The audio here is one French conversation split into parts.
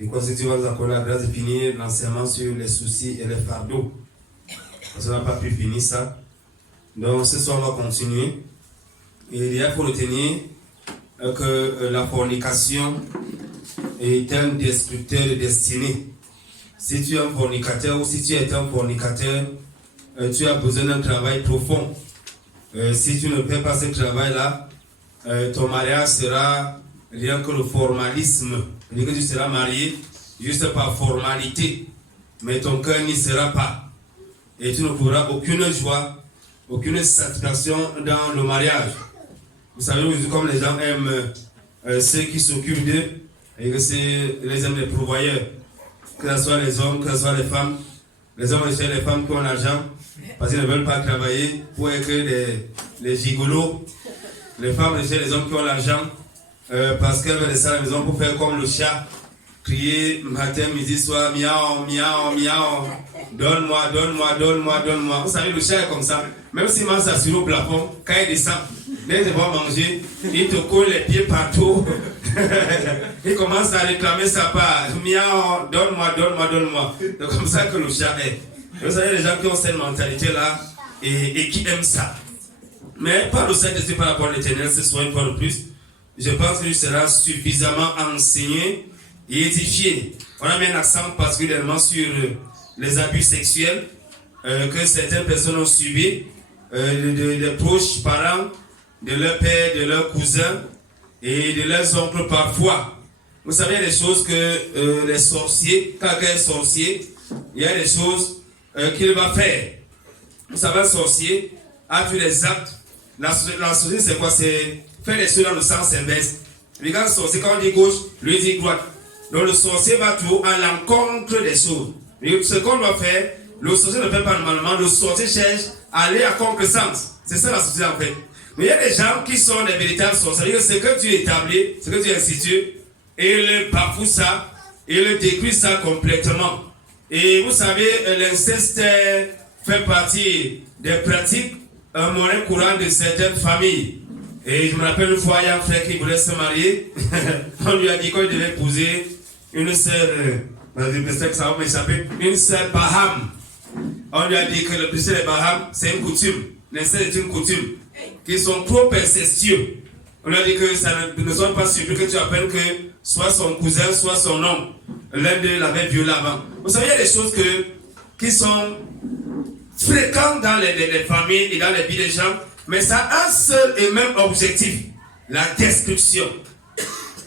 Et constituant encore la grâce de finir l'enseignement sur les soucis et les fardeaux. Parce qu'on n'a pas pu finir ça. Donc ce soir, on va continuer. Et il faut retenir que la fornication est un destructeur de destinée. Si tu es un fornicateur ou si tu es un fornicateur, tu as besoin d'un travail profond. Si tu ne fais pas ce travail-là, ton mariage sera rien que le formalisme. C'est-à-dire que tu seras marié juste par formalité, mais ton cœur n'y sera pas. Et tu ne trouveras aucune joie, aucune satisfaction dans le mariage. Vous savez, comme les gens aiment ceux qui s'occupent d'eux, et que c'est les aiment les pourvoyeurs, que ce soit les hommes, que ce soit les femmes. Les hommes recherchent les femmes qui ont l'argent parce qu'ils ne veulent pas travailler pour être les gigolos. Les femmes recherchent les hommes qui ont l'argent parce qu'elles veulent rester à la maison pour faire comme le chat, crier matin, midi, soir, miaou, miaou, miaou, donne-moi, donne-moi, donne-moi, donne-moi. Vous savez, le chat est comme ça. Même s'il mange ça sur le plafond, quand il descend, dès qu'il va manger, il te colle les pieds partout. Il commence à réclamer sa part. Miaou, donne-moi, donne-moi, donne-moi. C'est comme ça que le chat est. Vous savez, les gens qui ont cette mentalité-là et qui aiment ça. Mais par le Saint-Esprit, par rapport à l'Éternel, ce soir une fois de plus, je pense qu'il sera suffisamment enseigné et édifié. On a mis un accent particulièrement sur les abus sexuels que certaines personnes ont subis, des proches parents, de leurs pères, de leurs cousins et de leurs oncles parfois. Vous savez, il y a des choses que les sorciers, quand quelqu'un est sorcier, il y a des choses qu'il va faire. Vous savez, un sorcier a fait des actes. La sorcier, c'est quoi? C'est faire des choses dans le sens inverse. Quand le sorcier, quand on dit gauche, lui dit droite. Donc le sorcier va toujours à l'encontre des choses. Et ce qu'on doit faire, le sorcier ne fait pas normalement, le sorcier cherche à aller à contre-sens. C'est ça la sorcier en fait. Mais il y a des gens qui sont des véritables sorciers. C'est que tu établis, c'est que tu institues, et ils bafouent ça, et ils détruisent ça complètement. Et vous savez, l'inceste fait partie des pratiques monnaie courante de certaines familles. Et je me rappelle une fois, il y a un frère qui voulait se marier. On lui a dit qu'il devait épouser une sœur, ça va m'échapper, une sœur Baham. On lui a dit que le plus des Baham, c'est une coutume. L'inceste est une coutume. Qui sont trop incestueux. On lui a dit que ça ne soit pas surpris que tu appelles que soit son cousin, soit son oncle. L'un d'eux l'avait violé avant. Vous savez, il y a des choses qui sont fréquentes dans les familles et dans les vies des gens, mais ça a un seul et même objectif, la destruction.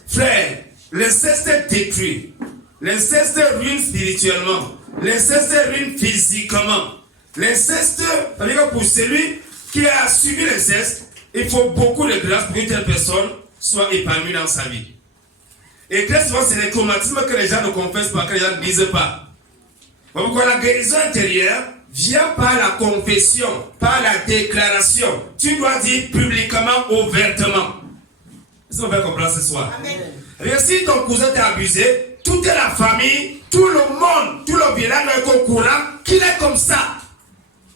Frère, l'inceste détruit, l'inceste ruine spirituellement, l'inceste ruine physiquement. L'inceste, c'est-à-dire que pour celui qui a subi l'inceste, il faut beaucoup de grâce pour qu'une telle personne soit épanouie dans sa vie. Et très souvent, c'est les traumatismes que les gens ne confessent pas, que les gens ne disent pas. Pourquoi la guérison intérieure vient par la confession, par la déclaration. Tu dois dire publiquement, ouvertement. Est-ce qu'on va comprendre ce soir? Amen. Et si ton cousin t'a abusé, toute la famille, tout le monde, tout le village est au courant qu'il est comme ça.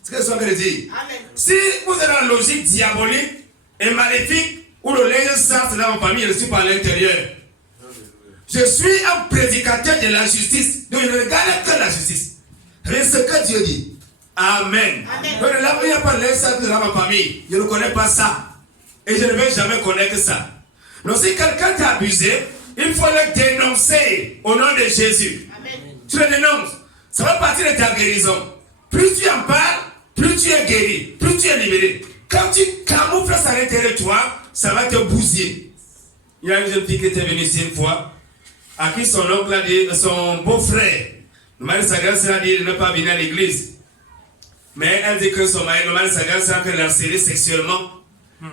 C'est ce que je suis en train de dire. Amen. Si vous êtes dans la logique diabolique et maléfique, où le linge sale dans ma famille, je suis par l'intérieur. Je suis un prédicateur de la justice. Donc je ne regarde que la justice. C'est ce que Dieu dit. Amen. Amen. Donc là où il n'y a pas de linge sale dans ma famille, je ne connais pas ça. Et je ne vais jamais connaître ça. Donc si quelqu'un t'a abusé, il faut le dénoncer au nom de Jésus. Amen. Tu le dénonces. Ça va partir de ta guérison. Plus tu en parles, plus tu es guéri, plus tu es libéré. Quand tu camoufles ça à l'intérieur de toi, ça va te bousiller. Il y a une jeune fille qui était venue ici une fois, à qui son oncle a dit, son beau-frère, le mari de sa grande sœur a dit de ne pas venir à l'église. Mais elle dit que son mari, le mari de sa grande sœur, l'a harcelé sexuellement.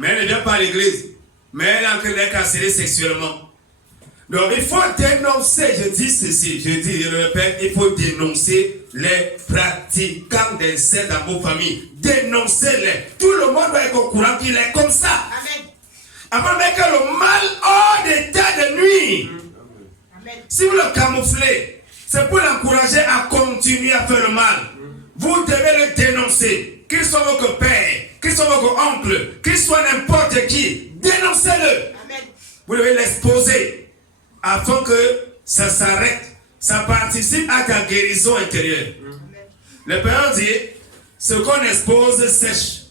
Mais elle ne vient pas à l'église. Mais elle a encore harcelé sexuellement. Donc il faut dénoncer, je dis ceci, je le répète, il faut dénoncer les pratiquants d'inceste dans vos familles. Dénoncez-les. Tout le monde doit être au courant qu'il est comme ça. Amen. Avant même que le mal hors d'état de nuit. Amen. Si vous le camouflez, c'est pour l'encourager à continuer à faire le mal. Vous devez le dénoncer. Qu'ils soient votre père, qu'ils soient votre oncle, qu'ils soient n'importe qui, dénoncez-le. Amen. Vous devez l'exposer afin que ça s'arrête. ça participe à ta guérison intérieure. Le Père dit, ce qu'on expose sèche,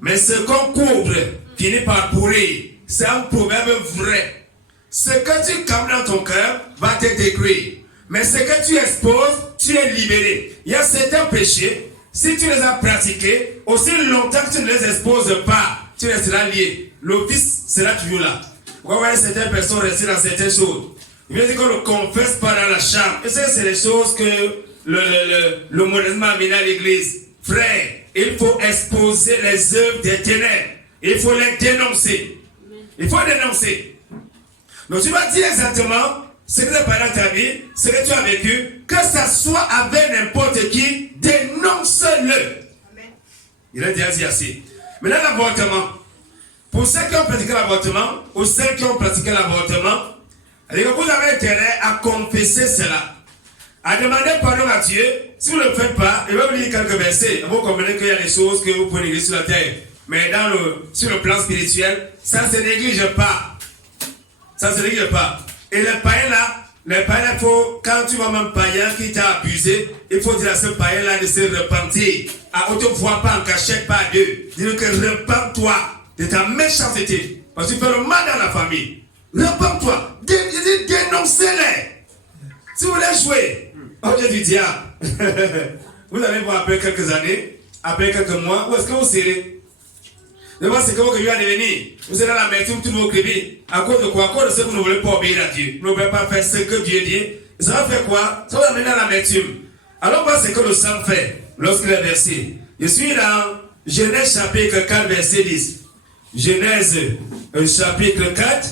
mais ce qu'on couvre finit par pourrir. C'est un proverbe vrai. Ce que tu cames dans ton cœur va te détruire. Mais ce que tu exposes, tu es libéré. Il y a certains péchés, si tu les as pratiqués, aussi longtemps que tu ne les exposes pas, tu resteras lié. L'office sera toujours là. Vous voyez certaines personnes rester dans certaines choses. Il veut dire qu'on ne confesse pas dans la chambre. Et ça, c'est les choses que le modernisme a amené à l'église. Frère, il faut exposer les œuvres des ténèbres. Il faut les dénoncer. Il faut dénoncer. Donc tu vas dire exactement ce que tu as dans ta vie, ce que tu as vécu, que ça soit avec n'importe qui, dénonce-le. Il a déjà dit assez. Maintenant, l'avortement. Pour ceux qui ont pratiqué l'avortement, ou ceux qui ont pratiqué l'avortement, vous avez intérêt à confesser cela, à demander pardon à Dieu. Si vous ne le faites pas, il va vous lire quelques versets. Vous comprenez qu'il y a des choses que vous pouvez négliger sur la terre. Mais sur le plan spirituel, ça ne se néglige pas. Ça ne se néglige pas. Et les païens là, quand tu vois même païen qui t'a abusé, il faut dire à ce païen là de se repentir. À haute voix, pas en cachette, pas à deux. Dis-lui que repens-toi de ta méchanceté. Parce que tu fais le mal dans la famille. Repens-toi. Dénoncez-les. Si vous voulez jouer au Dieu du diable, vous allez voir après quelques années, après quelques mois, où est-ce que vous serez? De voir ce que vous allez devenir. Vous serez dans la l'amertume, tous vos crébés. À cause de quoi? À cause de ce que vous ne voulez pas obéir à Dieu. Vous ne voulez pas faire ce que Dieu dit. Et ça va faire quoi? Ça va amener à l'amertume. Alors voilà ce que le sang fait lorsqu'il est versé. Je suis dans Genèse chapitre 4, verset 10. Genèse chapitre 4,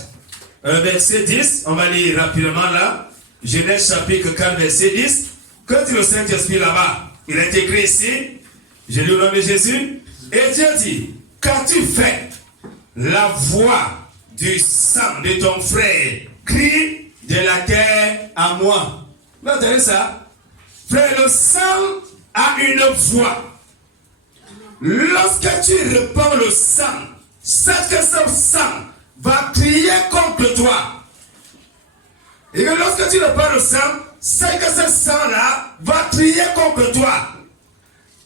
verset 10. On va lire rapidement là. Genèse chapitre 4, verset 10. Quand le Saint-Esprit là-bas, il est écrit ici, je lis au nom de Jésus, et Dieu dit, qu'as-tu fait? La voix du sang de ton frère crie de la terre à moi. Vous entendez ça? Frère, le sang a une voix. Lorsque tu répands le sang, sache que ce sang va crier contre toi. Et que lorsque tu répands le sang, sache que ce sang-là va crier contre toi.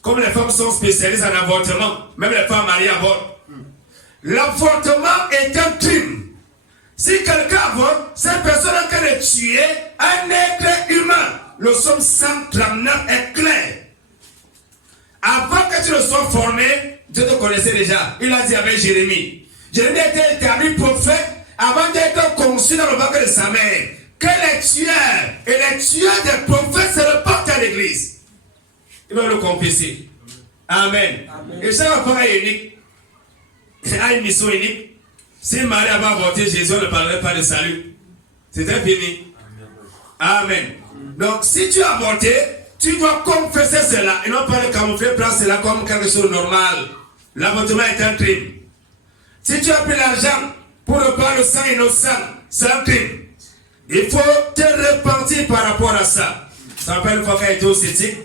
Comme les femmes sont spécialistes en avortement, même les femmes mariées avortent. L'avortement est un crime. Si quelqu'un avorte, cette personne est en train de tuer un être humain. Le Somme 139 est clair. Avant que tu ne sois formé, Dieu te connaissait déjà. Il a dit avec Jérémie. Jérémie était établi prophète avant d'être conçu dans le ventre de sa mère. Que les tueurs et les tueurs des prophètes se reportent à l'église. Il va le confesser. Amen. Amen. Et chaque fois est unique. A une mission unique. Si Marie avait avorté, Jésus ne parlerait pas de salut. C'était fini. Amen. Donc, si tu as avorté, tu dois confesser cela et non pas le camoufler, prendre cela comme quelque chose de normal. L'avortement est un crime. Si tu as pris l'argent pour reprendre le sang innocent, c'est un crime. Il faut te repentir par rapport à ça. Ça rappelle une fois qu'elle était au Cétique.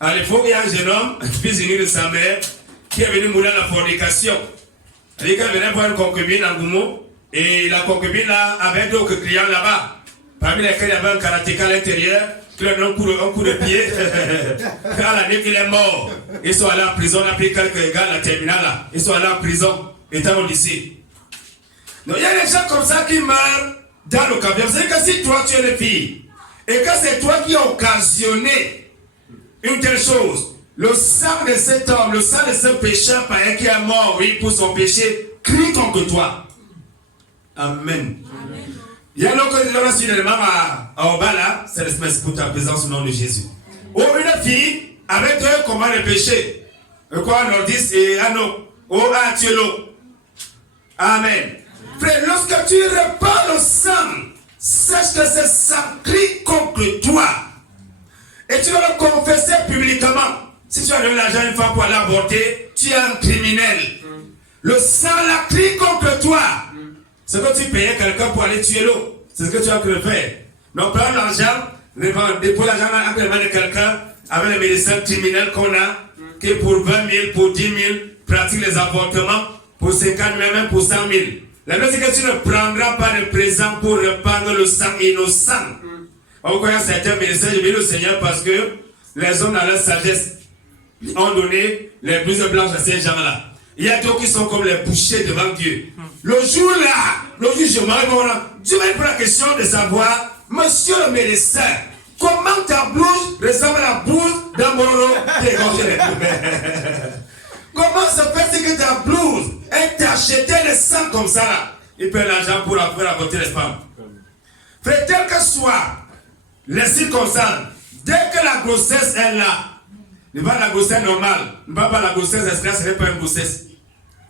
À l'époque, il y a un jeune homme, fils unique de sa mère, qui est venu mourir dans la fornication. Il venait voir une concubine en Goumo, et la concubine là, avait d'autres clients là-bas. Parmi lesquels il y avait un karatéka à l'intérieur, qui lui a donné un coup de pied. À la nuit, il est mort. Ils sont allés en prison, on a pris quelques gars à la terminale là. Ils sont allés en prison, étant au lycée. Donc il y a des gens comme ça qui meurent dans le camion. C'est que si toi tu es une fille, et que c'est toi qui as occasionné une telle chose, le sang de cet homme, le sang de ce pécheur païen qui est mort, oui, pour son péché, crie contre toi. Amen. Amen. Il y a l'autre élément à Obala, c'est pour ta présence au nom de Jésus. Ou une fille avec deux combats de péché. Quoi, Nordis et Ano. Ou Atielo. Amen. Frère, lorsque tu répands le sang, sache que ce sang crie contre toi. Et tu dois le confesser publiquement. Si tu as donné l'argent une fois pour aller avorter, tu es un criminel. Le sang la crie contre toi. C'est que tu payais quelqu'un pour aller tuer l'eau. C'est ce que tu as cru faire. Donc prends l'argent, dépose l'argent entre les mains de quelqu'un avec les médecins criminels qu'on a, qui pour 20 000, pour 10 000, pratiquent les avortements, pour 50 000, même pour 100 000. La chose c'est que tu ne prendras pas de présent pour répandre le sang innocent. On connaît certains ministères, je bénis le Seigneur parce que les hommes dans leur sagesse ont donné les blouses blanches à ces gens-là. Il y a d'autres qui sont comme les bouchers devant Dieu. Le jour-là, le jugement, Dieu m'a pris la question de savoir, monsieur le médecin, comment ta blouse ressemble à la blouse d'un mororo qui est égorgé les poubelles? Comment se fait-il que ta blouse est achetée le sang comme ça là? Il paie l'argent pour apporter les femmes. Frère, tel que soit les circonstances, dès que la grossesse est là, ne pas la grossesse normale, ne pas la grossesse extra, ce n'est pas une grossesse.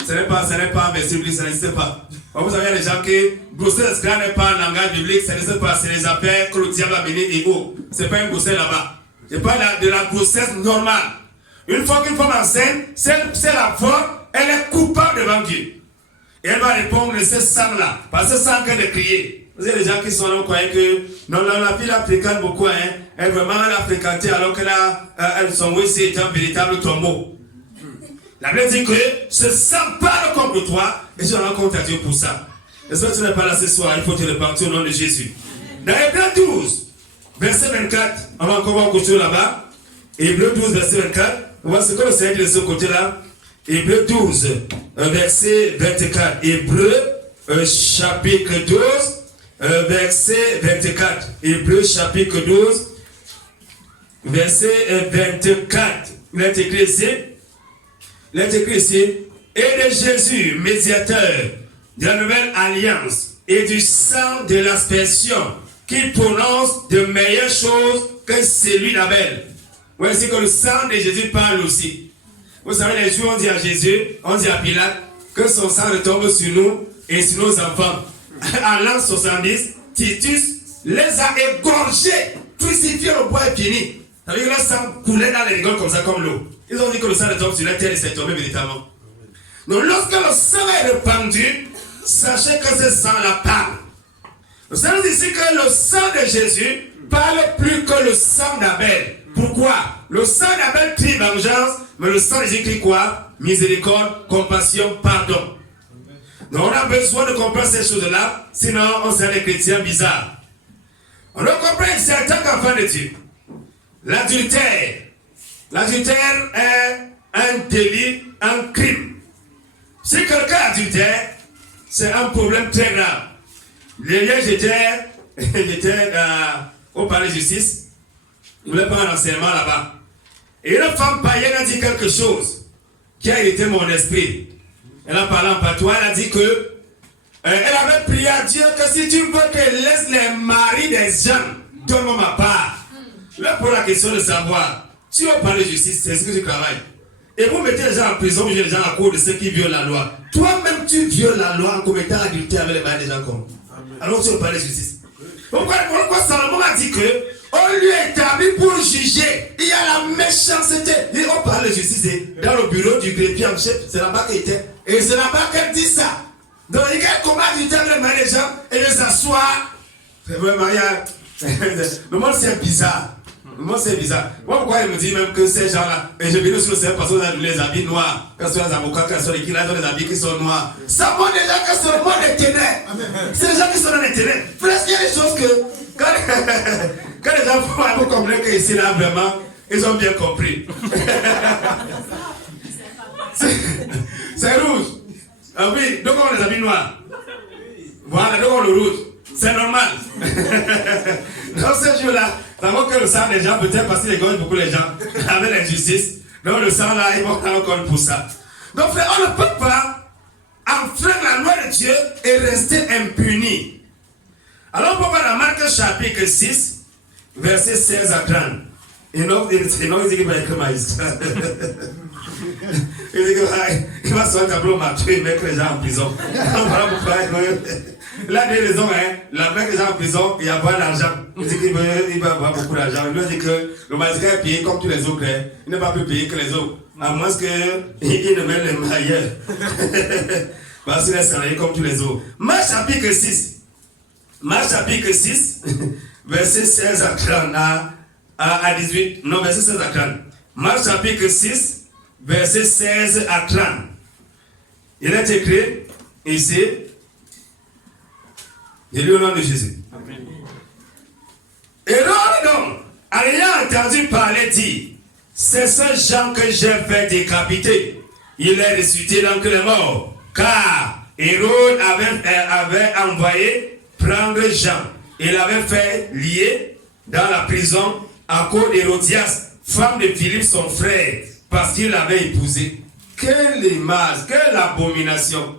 Ce n'est pas un verset biblique, ça n'existe pas. Vous savez, il y a des gens qui, grossesse extra n'est pas un langage biblique, ça n'existe pas, c'est les appels que le diable a mené et haut. Ce n'est pas une grossesse là-bas. Je parle de la grossesse normale. Une fois qu'une femme enceinte, c'est la faute, elle est coupable devant Dieu. Et elle va répondre de ce sang-là, parce que ce sang qu'elle a crié. Vous avez des gens qui sont là, vous croyez que non, la fille la fréquente beaucoup, hein. Elle vraiment l'a fréquenté alors que là, son WC est un véritable tombeau. La Bible dit que ce sang parle contre toi et je rends compte à Dieu pour ça. Et si tu n'es pas là ce soir, il faut te repentir au nom de Jésus. Dans Hébreux 12, verset 24, on va encore voir continuer là-bas. Hébreux 12, verset 24, on voit ce que le Seigneur dit de ce côté-là. Hébreux 12, verset 24. Hébreux, chapitre 12. Verset 24. Hébreux chapitre 12, verset 24. Il est écrit ici, et de Jésus, médiateur de la nouvelle alliance, et du sang de l'aspersion, qui prononce de meilleures choses que celui d'Abel. Voici que le sang de Jésus parle aussi. Vous savez, les jours, on dit à Jésus, on dit à Pilate, que son sang retombe sur nous et sur nos enfants. En l'an 70, Titus les a égorgés, crucifiés au bois et fini. Ça veut dire que le sang coulait dans les rigoles comme ça, comme l'eau. Ils ont dit que le sang retombe sur la terre et c'est tombé véritablement. Donc lorsque le sang est répandu, sachez que ce sang-là parle. Le sang dit ici que le sang de Jésus parle plus que le sang d'Abel. Pourquoi? Le sang d'Abel crie vengeance, mais le sang de Jésus crie quoi? Miséricorde, compassion, pardon. Donc on a besoin de comprendre ces choses-là, sinon on serait des chrétiens bizarres. On doit comprendre ici en tant qu'enfant de Dieu. L'adultère. L'adultère est un délit, un crime. Si quelqu'un est adultère, c'est un problème très grave. Hier, j'étais au palais de justice. Je voulais prendre un enseignement là-bas. Et une femme païenne a dit quelque chose qui a irrité mon esprit. Elle a parlé en patois, elle a dit que elle avait prié à Dieu que si tu veux qu'elle laisse les maris des gens, donne-moi ma part. Je leur pose la question de savoir, tu vas parler de justice, c'est ce que tu travailles. Et vous mettez les gens en prison, vous mettez les gens à court de ceux qui violent la loi. Toi-même, tu violes la loi en commettant adultère avec les maris des gens comme. Alors tu vas parler de justice. Pourquoi Salomon a dit que on lui est établi pour juger. Il y a la méchanceté. Et on parle de justice dans le bureau du greffier en chef. C'est là-bas qu'elle était. Et c'est là-bas qu'elle dit ça. Donc il y a un combat du temps de les gens et de s'asseoir. C'est vraiment, le monde c'est bizarre. Le monde c'est bizarre. Moi pourquoi il me dit même que ces gens-là, et je bénis sur le Seigneur parce qu'ils ont les habits noirs. Quand ce sont les avocats, quand ce sont les kills, ils ont les habits qui sont noirs. Ça montre déjà que c'est le monde des ténèbres. C'est les gens qui sont dans les ténèbres. Frère, il y a des choses que quand les gens font un peu comprendre qu'ici là vraiment, ils ont bien compris. C'est rouge. Ah oui, donc on les habits noirs. Voilà, donc on le rouge. C'est normal. Dans ce jour-là, ça vaut que le sang des gens, peut-être parce qu'il égorge beaucoup les gens avec l'injustice. Donc le sang là, ils vont faire encore pour ça. Donc frère, on ne peut pas enfreindre la loi de Dieu et rester impuni. Alors on peut voir dans Marc chapitre 6, verset 16 à 30. Il dit qu'il va écrire maïs. Il dit qu'il va sortir un tableau marqué et mettre les gens en prison. Voilà pourquoi il a des raisons, hein. La mettre les gens en prison et avoir l'argent. Il dit qu'il va avoir beaucoup d'argent. Il lui dit que le magistrat est payé comme tous les autres. Hein. Il n'est pas plus payé que les autres. À moins qu'il ne mette les mailles. Parce qu'il est salarié comme tous les autres. Marc chapitre 6. Marc chapitre 6, verset 16 à 30 à 18. Non, verset 16 à 30. Marc chapitre 6, verset 16 à 30. Il est écrit ici. Je lis au nom de Jésus. Amen. Hérode entendu parler dire, c'est ce Jean que j'ai fait décapiter. Il est ressuscité donc les morts, car Hérode avait envoyé prendre Jean. Il l'avait fait lier dans la prison à cause d'Hérodias, femme de Philippe son frère, parce qu'il l'avait épousé. Quelle image, quelle abomination.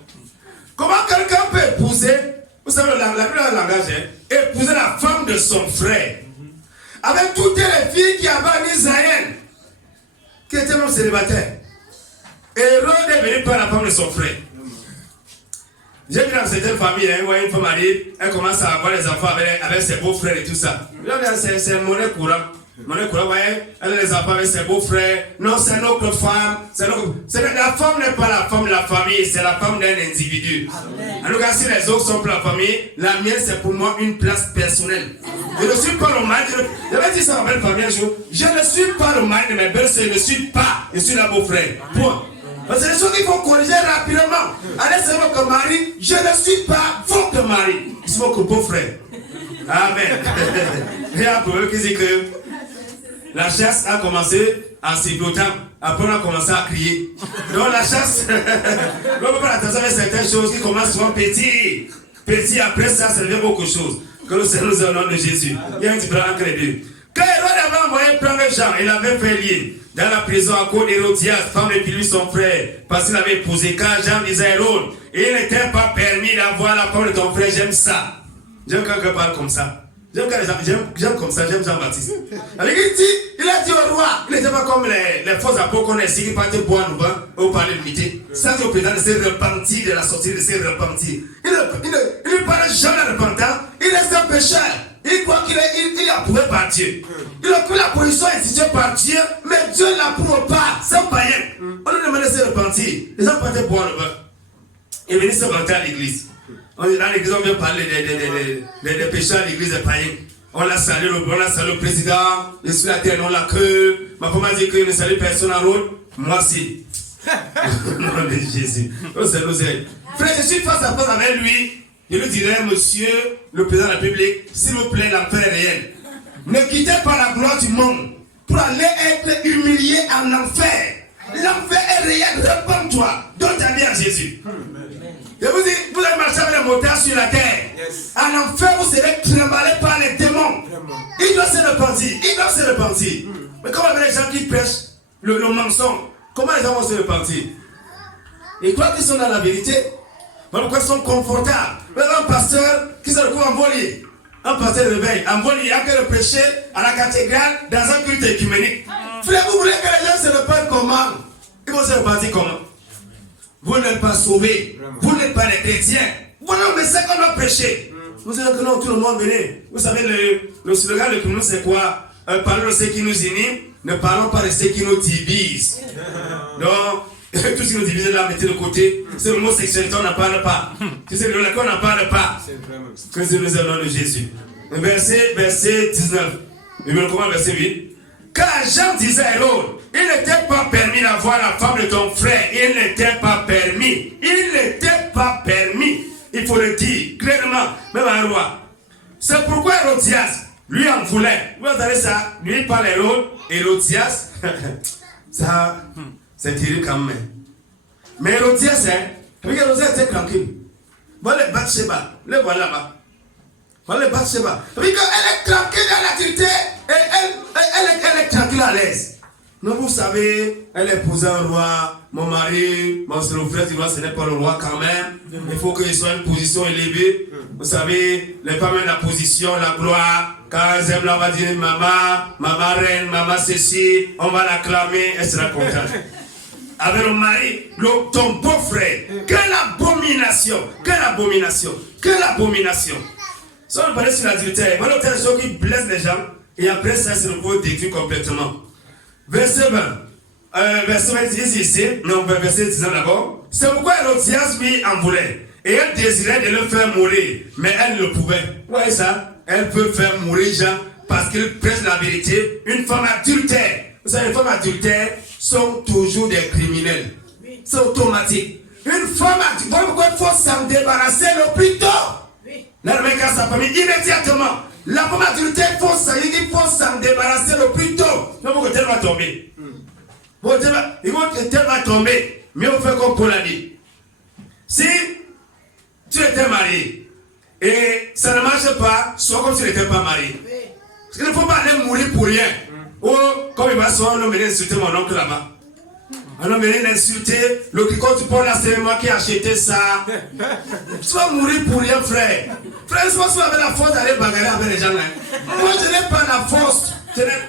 Comment quelqu'un peut épouser, vous savez la Bible a un langage, épouser la femme de son frère, avec toutes les filles qui avaient en Israël, qui étaient même célibataires. Hérode est venu par la femme de son frère. J'ai vu dans certaines familles, une femme mariée, elle commence à avoir les enfants avec ses beaux-frères et tout ça. C'est monnaie courant. Monnaie courant, vous voyez, elle a les enfants avec ses beaux-frères. Non, c'est notre femme. La femme n'est pas la femme de la famille, c'est la femme d'un individu. En tout cas, si les autres sont pour la famille, la mienne c'est pour moi une place personnelle. Je ne suis pas le mari. J'avais dit ça à ma belle famille un jour. Je ne suis pas le mari de mes belles-sœurs, je ne suis pas. Je suis la beau-frère. Point. Parce que c'est des choses qu'il faut corriger rapidement. Allez, c'est votre mari. Je ne suis pas votre mari. Je suis votre beau-frère. Amen. Il y a un problème qui dit que la chasse a commencé en sifflotant. Après, on a commencé à crier. Donc, la chasse, on ne peut pas attention avec certaines choses qui commencent souvent petit. Petit, après ça, ça devient beaucoup de choses. Que le Seigneur nous a au nom de Jésus. Il y a un petit blanc entre les deux. Quand Hérode avait envoyé prendre Jean, il avait fait lier dans la prison à cause d'Hérodias, femme de Philippe son frère, parce qu'il avait épousé. Quand Jean disait à Hérode, il n'était pas permis d'avoir la femme de ton frère, j'aime ça. J'aime quand quelqu'un parle comme ça. J'aime comme ça, j'aime Jean-Baptiste. Il a dit au roi, il n'était pas comme les faux apôtres qu'on a ici qui partaient boire nous au palais de l'unité. Ça dit au président de se repentir de la sortie, de se repentir. Il ne parle jamais de repentance, il est un pécheur. Il croit qu'il est approuvé par Dieu. Il a pris la position instituée par Dieu, mais Dieu ne l'approuve pas. C'est un païen. On lui demandait de se repentir. Les gens partaient boire le vin. Et venaient se vanter à l'église. Dans l'église, on vient parler des pécheurs à l'église des païens. On l'a salué le président. Je suis la terre, on l'a que. Ma femme a dit qu'il ne salue personne en route. Moi aussi. Au nom de Jésus. Frère, je suis face à face avec lui. Je lui dirais, monsieur le président de la République, s'il vous plaît, l'enfer est réel. Ne quittez pas la gloire du monde pour aller être humilié en enfer. L'enfer est réel, répands-toi. Donne ta vie à Jésus. Je vous dis, vous allez marcher avec les motards sur la terre. En enfer, vous serez tremballé par les démons. Ils doivent se repentir. Mais comment les gens qui prêchent le mensonge, comment les gens vont se repentir? Ils croient qu'ils sont dans la vérité. Pourquoi ils sont confortables? Un pasteur qui se retrouve en voilier, un pasteur de réveil, en voilier, il a que le prêcher à la cathédrale dans un culte écuménique. Frère, vous voulez que les gens se repentent comment? Ils vont se repentir comment? Vous n'êtes pas sauvés, vous n'êtes pas des chrétiens. Voilà le message qu'on doit prêcher. Vous savez que non, tout le monde venez. Vous savez, le slogan de nous, c'est quoi? Parlons de ce qui nous unit, ne parlons pas de ce qui nous divise. Donc, tout ce qui nous divise là, mettez de côté. C'est le mot sexualité, on n'en parle pas. C'est le mot qu'on n'en parle pas. Que c'est nous au nom de Jésus. Verset 19. Comment verset 8? Car Jean disait à Hérode, il n'était pas permis d'avoir la femme de ton frère. Il n'était pas permis. Il n'était pas permis. Il faut le dire clairement, même à un roi. C'est pourquoi Hérodias, lui en voulait. Vous entendez ça? Lui il parle Hérode, Hérodias. Ça, c'est terrible quand même. Mais Hérodias, Hérodias était tranquille. Voilà le Bathsheba, le voilà là-bas. Voilà le Bathsheba. Elle est tranquille dans l'activité. Elle est tranquille à l'aise. Non, vous savez, elle épouse un roi. Mon mari, c'est le frère du roi, ce n'est pas le roi quand même. Il faut qu'il soit une position élevée. Vous savez, les femmes ont la position, la gloire. Quand elles aiment, on va dire maman reine, maman ceci. On va l'acclamer, elle sera contente. Avec le mari, ton beau-frère. Quelle abomination! Quelle abomination! Quelle abomination! Si on parle sur l'adultère, voilà des choses qui blessent les gens. Et après ça, c'est le pot détruit complètement. Verset 20. Verset 20 ici, non, verset 19 d'abord. C'est pourquoi Hérodias lui en voulait. Et elle désirait de le faire mourir. Mais elle ne pouvait. Vous voyez ça? Elle peut faire mourir Jean parce qu'il prêche la vérité. Une femme adultère. Vous savez, les femmes adultères sont toujours des criminels. C'est automatique. Une femme adultère, voilà pourquoi il faut s'en débarrasser le plus tôt. L'armée casse sa famille immédiatement. La femme adultère, il faut s'en débarrasser le plus tôt. tomber. Bon, ils vont tellement tomber. Mais on fait comme Paul a dit. Si tu étais marié et ça ne marche pas, sois comme si tu n'étais pas marié. Parce qu'il ne faut pas aller mourir pour rien. Ou comme il va souvent, on venait insulter mon oncle là-bas. On venait insulter. Le quand tu prends là, c'est moi qui ai acheté ça. Tu vas mourir pour rien, frère. Frère, je pense que vous avez la force d'aller bagarrer avec les gens là. Moi, je n'ai pas la force.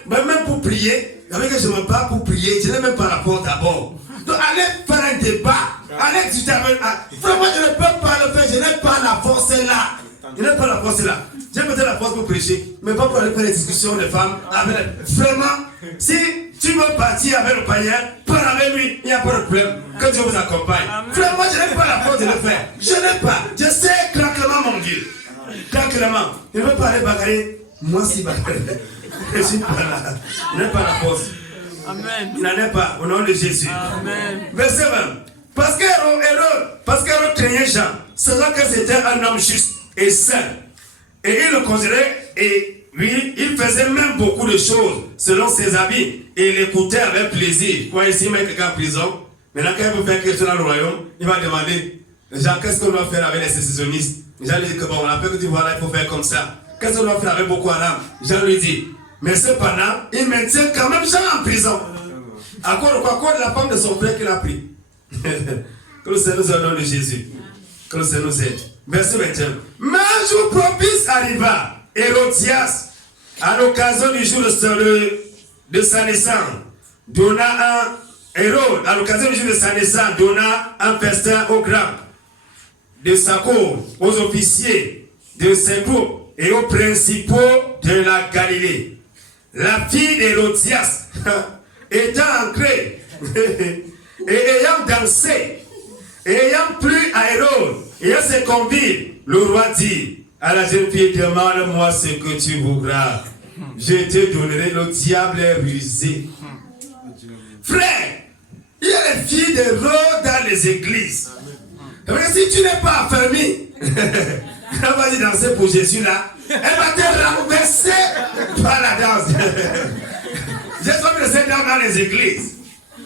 Même pour prier, avec que je me bats pour prier, je n'ai même pas la force d'abord. Donc, allez faire un débat. Allez discuter avec. Vraiment, je ne peux pas le faire. Je n'ai pas la force là. Je n'ai pas la force là. J'ai peut-être la force pour prêcher, mais pas pour aller faire des discussions de femmes. Vraiment, si tu veux partir avec le païen, parle avec lui, il n'y a pas de problème. Que Dieu vous accompagne. Vraiment, je n'ai pas la force de le faire. Je n'ai pas. Je sais clairement, mon Dieu. Clairement. Je ne veux pas aller bagarrer. Moi, si bagarrer. Je ne suis pas là. Je n'ai pas la force. Amen. Il n'en est pas, au nom de Jésus. Amen. Verset 20. Parce qu'Hérode craignait Jean, sachant que c'était un homme juste et saint. Et il le considérait, et lui, il faisait même beaucoup de choses selon ses habits. Et il écoutait avec plaisir. Quand ici, il met quelqu'un en prison, maintenant quand il veut faire quelque chose dans le royaume, il va demander, Jean, qu'est-ce qu'on doit faire avec les sécessionnistes? Jean lui dit que bon, on a peur que tu vois là, il faut faire comme ça. Qu'est-ce qu'on doit faire avec Boko Haram? Jean lui dit, mais cependant, il maintient quand même Jean en prison. À cause de la femme de son frère qu'il a pris. Que le Seigneur nous aide au nom de Jésus. Que le Seigneur nous aide. Verset 21. Mais un jour propice arriva. Hérodias, à l'occasion du jour de sa naissance, Hérode, à l'occasion du jour de sa naissance, donna un festin au grand de sa cour, aux officiers de ses troupes et aux principaux de la Galilée. La fille d'Hérodias, étant ancrée et ayant dansé, et ayant plu à Hérode, et à ses convives, le roi dit à la jeune fille, demande-moi ce que tu voudras. Je te donnerai. Le diable est rusé. Frère, il y a les filles d'Hérode dans les églises. Parce que si tu n'es pas affermi, elle va dire danser pour Jésus là, elle va te renverser par la danse. J'ai trouvé ces dames dans les églises.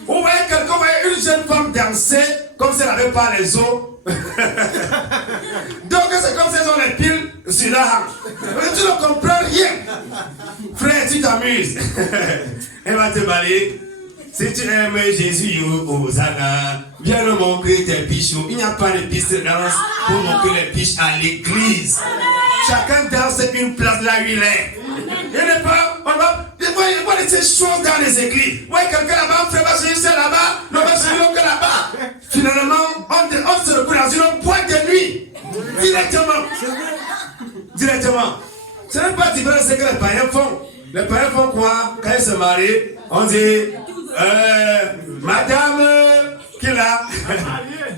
Vous voyez quelqu'un, une jeune femme danser comme si elle n'avait pas les os. Donc c'est comme si elles ont les piles sur la hanche. Mais tu ne comprends rien. Frère, tu t'amuses. Elle va te balayer. Si tu aimes Jésus, Hosanna, viens nous montrer tes piches. Il n'y a pas de piste de danse pour montrer les piches à l'église. Chacun danse une place là où il est. Il n'est pas, il voit ces choses dans les églises. Ouais, quelqu'un là-bas, on fait pas celui là-bas, non, pas celui que là-bas. Finalement, on se retrouve dans une boîte de nuit. Directement. Ce n'est pas différent de ce que les païens font. Les païens font quoi? Quand ils se marient, on dit, madame, qui est là?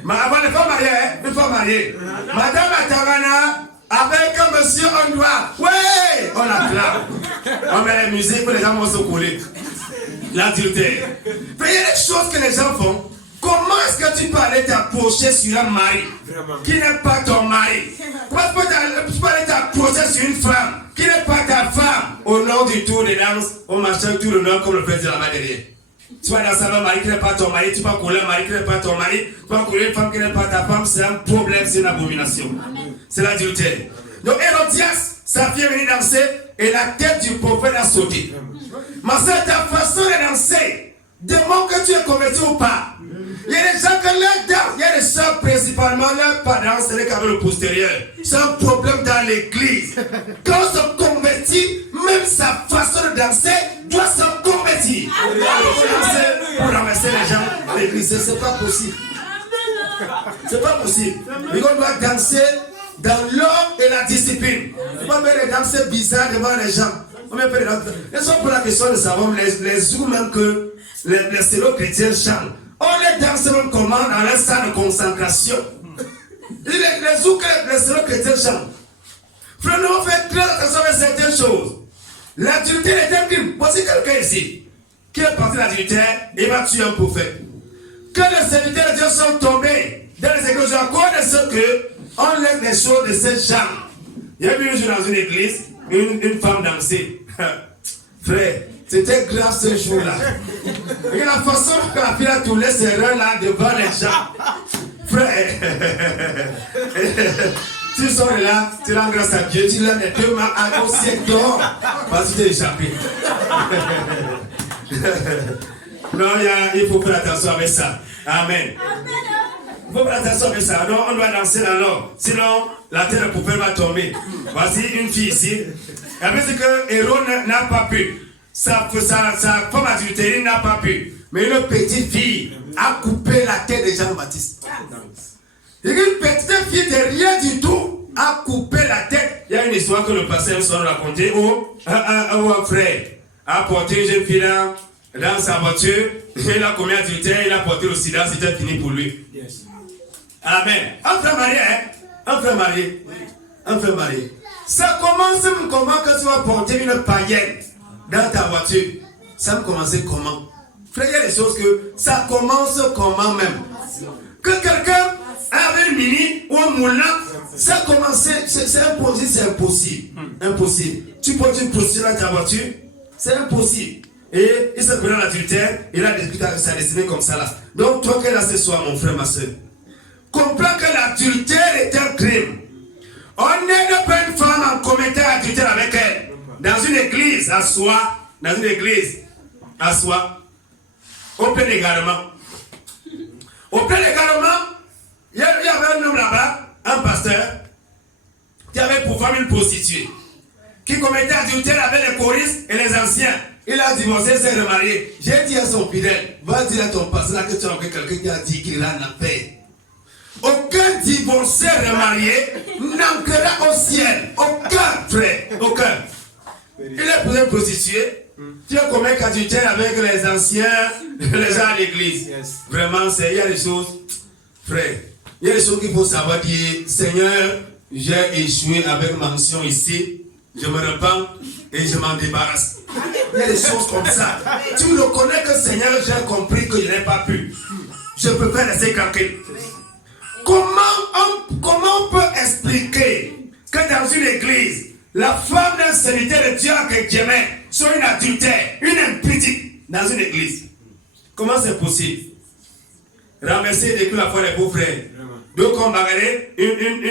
Avant une fois mariée, une fois mariée. Madame Atavana, avec un monsieur, on doit, ouais, on acclame. On met la musique pour les gens vont se couler. L'adultère. Il y a des choses que les gens font. Comment est-ce que tu peux aller t'approcher sur un mari qui n'est pas ton mari? Comment tu peux aller t'approcher sur une femme qui n'est pas ta femme? Au nom du tour de danse, on marche un tour de nord comme le fait de la main derrière. Tu vas danser un mari qui n'est pas ton mari, tu vas couler un mari qui n'est pas ton mari, tu vas couler une femme qui n'est pas ta femme, c'est un problème, c'est une abomination. C'est l'adultère. Donc Hérodias, sa fille est venue danser et la tête du prophète a sauté. Ma soeur, ta façon de danser démontre que tu es converti ou pas. Il y a des gens qui leur dansent, il y a des soeurs principalement, leur pas danse, c'est avec le postérieur. C'est un problème dans l'église. Quand on se convertit, même sa façon de danser doit se convertir. Pour renverser les gens à l'église, c'est pas possible. C'est pas possible. Mais on doit danser dans l'ordre et la discipline. On ne peut pas faire des danses bizarres devant les gens. Ils sont pour la question de savoir les jours même que les séro-chrétiens chantent. On les danse même comment dans leur salle de concentration. Les jours que les séro-chrétiens chantent. Frère, nous fait très attention à certaines choses. L'adultère est un crime. Voici quelqu'un ici qui est parti de l'adultère et va tuer un prophète. Que les serviteurs de Dieu sont tombés dans les églises à cause de ce que on laisse les choses de ces gens. Il y a eu un jour dans une église, une femme danser. Frère, C'était grave ce jour-là. Et la façon que la fille a tourné ses reins là devant les gens. Frère, tu sors de là, tu rends grâce à Dieu, tu lèves les deux mains au ciel dehors. Parce que tu t'es échappé. Non, il faut faire attention avec ça. Amen. Il faut faire attention avec ça. Donc, on doit danser dans l'or. Sinon, la terre de poupée va tomber. Voici une fille ici. Et après, c'est que Héros n'a pas pu. Sa femme adultérine n'a pas pu. Mais une petite fille a coupé la tête de Jean-Baptiste. Et une petite fille de rien du tout a coupé la tête. Il y a une histoire que le pasteur nous a racontée où un frère a porté une jeune fille là dans sa voiture. Il a commis adultère, il a porté le sida, c'était fini pour lui. Yes. Amen. Un frère marié, hein? Un frère marié. Un frère marié. Ça commence comment que tu vas porter une païenne dans ta voiture? Ça me commence comment? Frère, il y a des choses que ça commence comment même? Que quelqu'un avait une mini ou un moulin, ça commence, c'est impossible, c'est impossible. Impossible. Tu portes une prostituée dans ta voiture, c'est impossible. Et il s'est pris dans l'adultère, il a discuté avec sa destinée comme ça là. Donc toi qui es là ce soir, mon frère, ma soeur, comprends que l'adultère est un crime. On n'aide pas une femme en commettant adultère avec elle. Dans une église, à soi, dans une église, à soi, au plein égarement. Au plein égarement, il y avait un homme là-bas, un pasteur, qui avait pour femme une prostituée, qui commettait adultère avec les choristes et les anciens. Il a divorcé, s'est remarié. J'ai dit à son fidèle, va dire à ton pasteur que tu as rencontré quelqu'un qui a dit qu'il a la paix. Aucun divorcé remarié n'entrera au ciel. Aucun, frère. Aucun. Il est pour une prostituée. Tu as commis adultère avec les anciens, les gens à l'église. Vraiment, il y a des choses, frère. Il y a des choses qu'il faut savoir dire, Seigneur, j'ai échoué avec mention ici. Je me repens et je m'en débarrasse. Il y a des choses comme ça. Tu reconnais que Seigneur, j'ai compris que je n'ai pas pu. Je peux faire rester tranquille. Comment on peut expliquer que dans une église, la femme d'un serviteur de Dieu avec Dieu soit une adultère, une impudique dans une église? Comment c'est possible? Renverser depuis la foi des beaux frères. Donc on va regarder,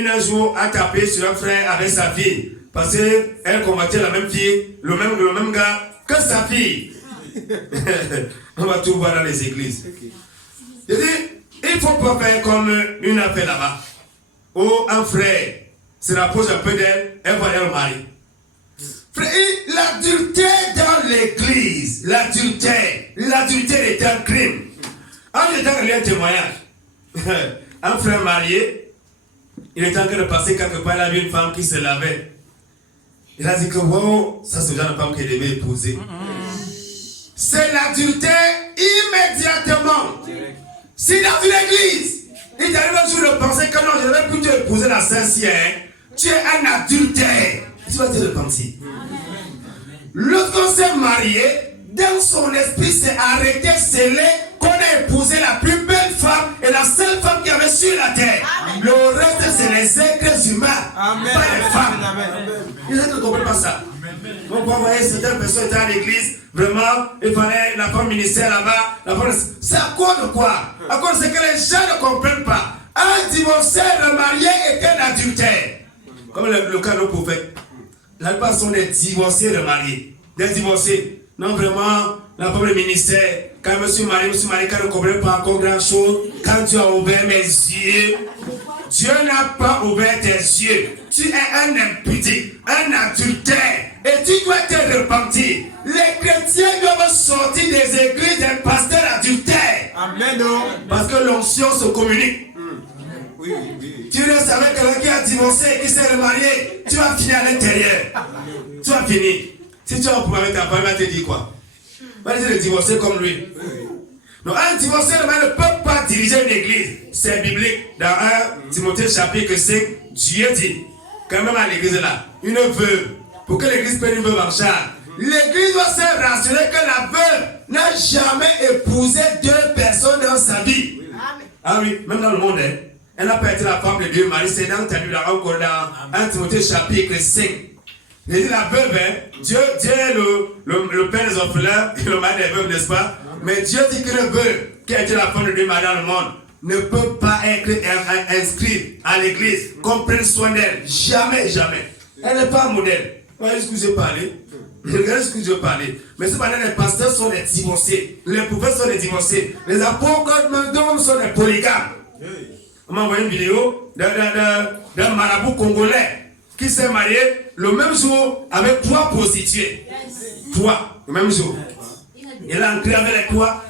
un jour a tapé sur un frère avec sa fille. Parce qu'elle combattait la même fille, le même gars que sa fille. On va tout voir dans les églises. Je dis, il ne faut pas faire comme une affaire là-bas. Où un frère se rapproche un peu d'elle, elle va aller au mari. Frère, l'adultère dans l'église, l'adultère est un crime. En étant un témoignage, un frère marié, il est en train de passer quelque part, il a vu une femme qui se lavait. Il a dit que wow, ça c'est le genre de femme qu'il devait épouser. C'est l'adultère immédiatement. Si dans une église, il t'arrive un jour de penser que non, je ne vais plus te épouser la Saint-Ciel, tu es un adultère. Tu vas te repentir. Lorsqu'on s'est marié, dans son esprit s'est arrêté, scellé, qu'on a épousé la plus belle femme et la seule femme qui avait sur la terre. Amen. Le reste, c'est les êtres humains, Amen. Pas les femmes. Ils ne comprennent pas ça. Donc, vous voyez, certaines personnes étaient à l'église, vraiment, il fallait la femme ministère là-bas. C'est à cause de quoi? À cause de ce que les gens ne comprennent pas. Un divorcé remarié est un adultère. Comme le cas de nos prophètes. La plupart sont des divorcés remariés. Des divorcés. Non, vraiment, la femme du ministère, quand je me suis marié, quand je ne comprenais pas encore grand-chose, quand tu as ouvert mes yeux, Dieu n'a pas ouvert tes yeux. Tu es un impudique, un adultère, et tu dois te repentir. Les chrétiens doivent sortir des églises des pasteurs adultères. Amen. Parce que l'onction se communique. Oui. Tu restes avec quelqu'un qui a divorcé, qui s'est remarié, tu vas finir à l'intérieur. Tu vas finir. Si tu as un problème avec ta femme, elle va te dire quoi? Va dire de divorcer comme lui. Donc un divorcé ne peut pas diriger une église. C'est biblique. Dans 1 Timothée chapitre 5, Dieu dit, quand même à l'église là, une veuve, pour que l'église prenne une veuve en charge, l'église doit se rassurer que la veuve n'a jamais épousé deux personnes dans sa vie. Ah oui, même dans le monde, hein, elle n'a pas été la femme de Dieu, Marie, c'est dans ta Bible, encore dans 1 Timothée chapitre 5. Il dit la veuve, hein, Dieu est le père des orphelins et le mari des veuves, n'est-ce pas? Mais Dieu dit que le veuve, qui a été la femme de Dieu dans le monde, ne peut pas être inscrite à l'église, qu'on prenne soin d'elle. Jamais, jamais. Elle n'est pas un modèle. Regardez ce que je parler. Regardez ce que je parler. Mais cependant, les pasteurs sont des divorcés. Les prophètes sont des divorcés. Les apôtres même sont des polygames. On m'a envoyé une vidéo d'un marabout congolais qui s'est marié le même jour avec 3 prostituées. 3, le même jour. Il a entré avec les 3.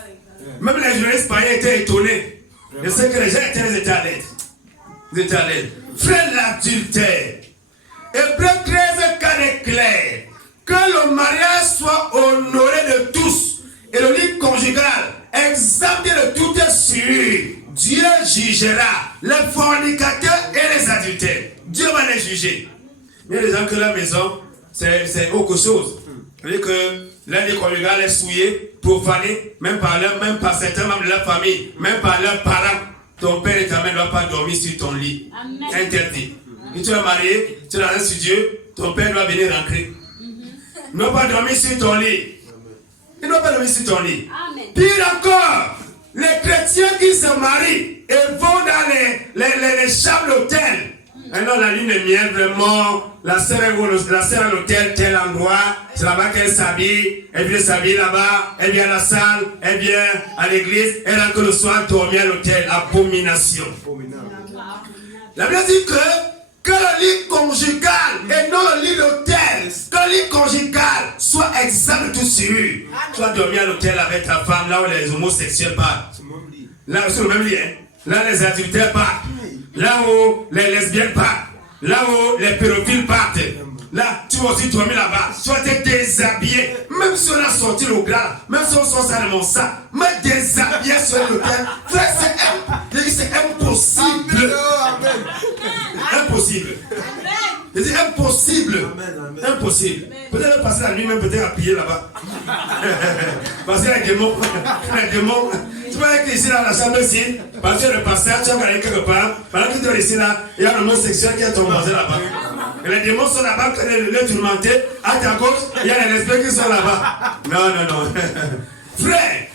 Même les journalistes païens étaient étonnés. Je sais que les gens étaient à l'aise. Ils étaient à l'aise. Frère, l'adultère. Hébreu 13, carré clair. Que le mariage soit honoré de tous. Et le lit conjugal, exempté de toute souillure. Dieu jugera les fornicateurs et les adultères. Dieu va les juger. Il y a des gens que la maison, c'est autre chose. C'est-à-dire que l'aide conjugale est souillée, profanée, même par certains membres de la famille, même par leurs parents. Ton père et ta mère ne doivent pas dormir sur ton lit. Amen. Interdit. Si tu es marié, tu es dans un studio, ton père doit venir rentrer. Il ne doit pas dormir sur ton lit. Il ne doit pas dormir sur ton lit. Amen. Pire encore, les chrétiens qui se marient et vont dans les chambres d'hôtel. Alors la lune de miel, vraiment, la sœur à l'hôtel, tel endroit, c'est là-bas qu'elle s'habille, elle vient s'habiller là-bas, elle vient à la salle, elle vient à l'église, elle rentre le soir dormir à l'hôtel, abomination. La Bible dit que le lit conjugal et non le lit d'hôtel, que le lit conjugal soit exempt de toute souillure. Tu vas dormir à l'hôtel avec ta femme, là où les homosexuels partent. Là, c'est le même lit, hein. Là, les adultères partent. Là où les lesbiennes partent, là où les pédophiles partent, là tu vas aussi dormir là-bas, tu vas te déshabiller, même si on a sorti le gras, même si on sort ça de mon sac, me déshabiller sur l'hôtel, frère, c'est impossible. Impossible. Je dis impossible. Impossible. Peut-être passer la nuit, même peut-être à piller là-bas. Parce que les démons, tu vas être ici dans la chambre ici, parce que le pasteur, tu vas aller quelque part, pendant que tu es ici là, il y a un homosexuel qui est tombé là-bas. Et les démons sont là-bas, les tourmenter, à ta gauche, il y a les lesbiennes qui sont là-bas. Non. Frère,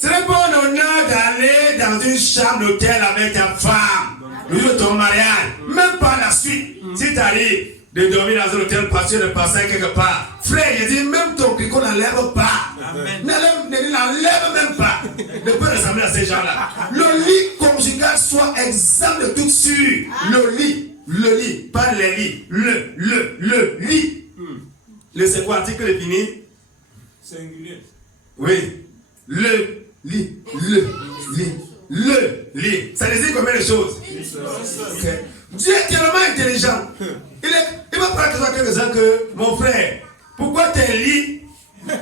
ce n'est pas un honneur d'aller dans une chambre d'hôtel avec ta femme, le jour de ton mariage, même par la suite, si tu arrives de dormir dans un hôtel parce que le pasteur quelque part. Frère, il dit même ton tricot n'enlève pas. N'enlève même pas. Ne peut ressembler à ces gens-là. Le lit conjugal soit exempt de toute souillure. Le lit, pas les lits. Le lit. Le c'est quoi article défini? Singulier. Oui. Le lit. Le lit. Ça désigne combien de choses? Okay. Dieu est tellement intelligent. Il va prendre quelques-uns que, mon frère, pourquoi tes lits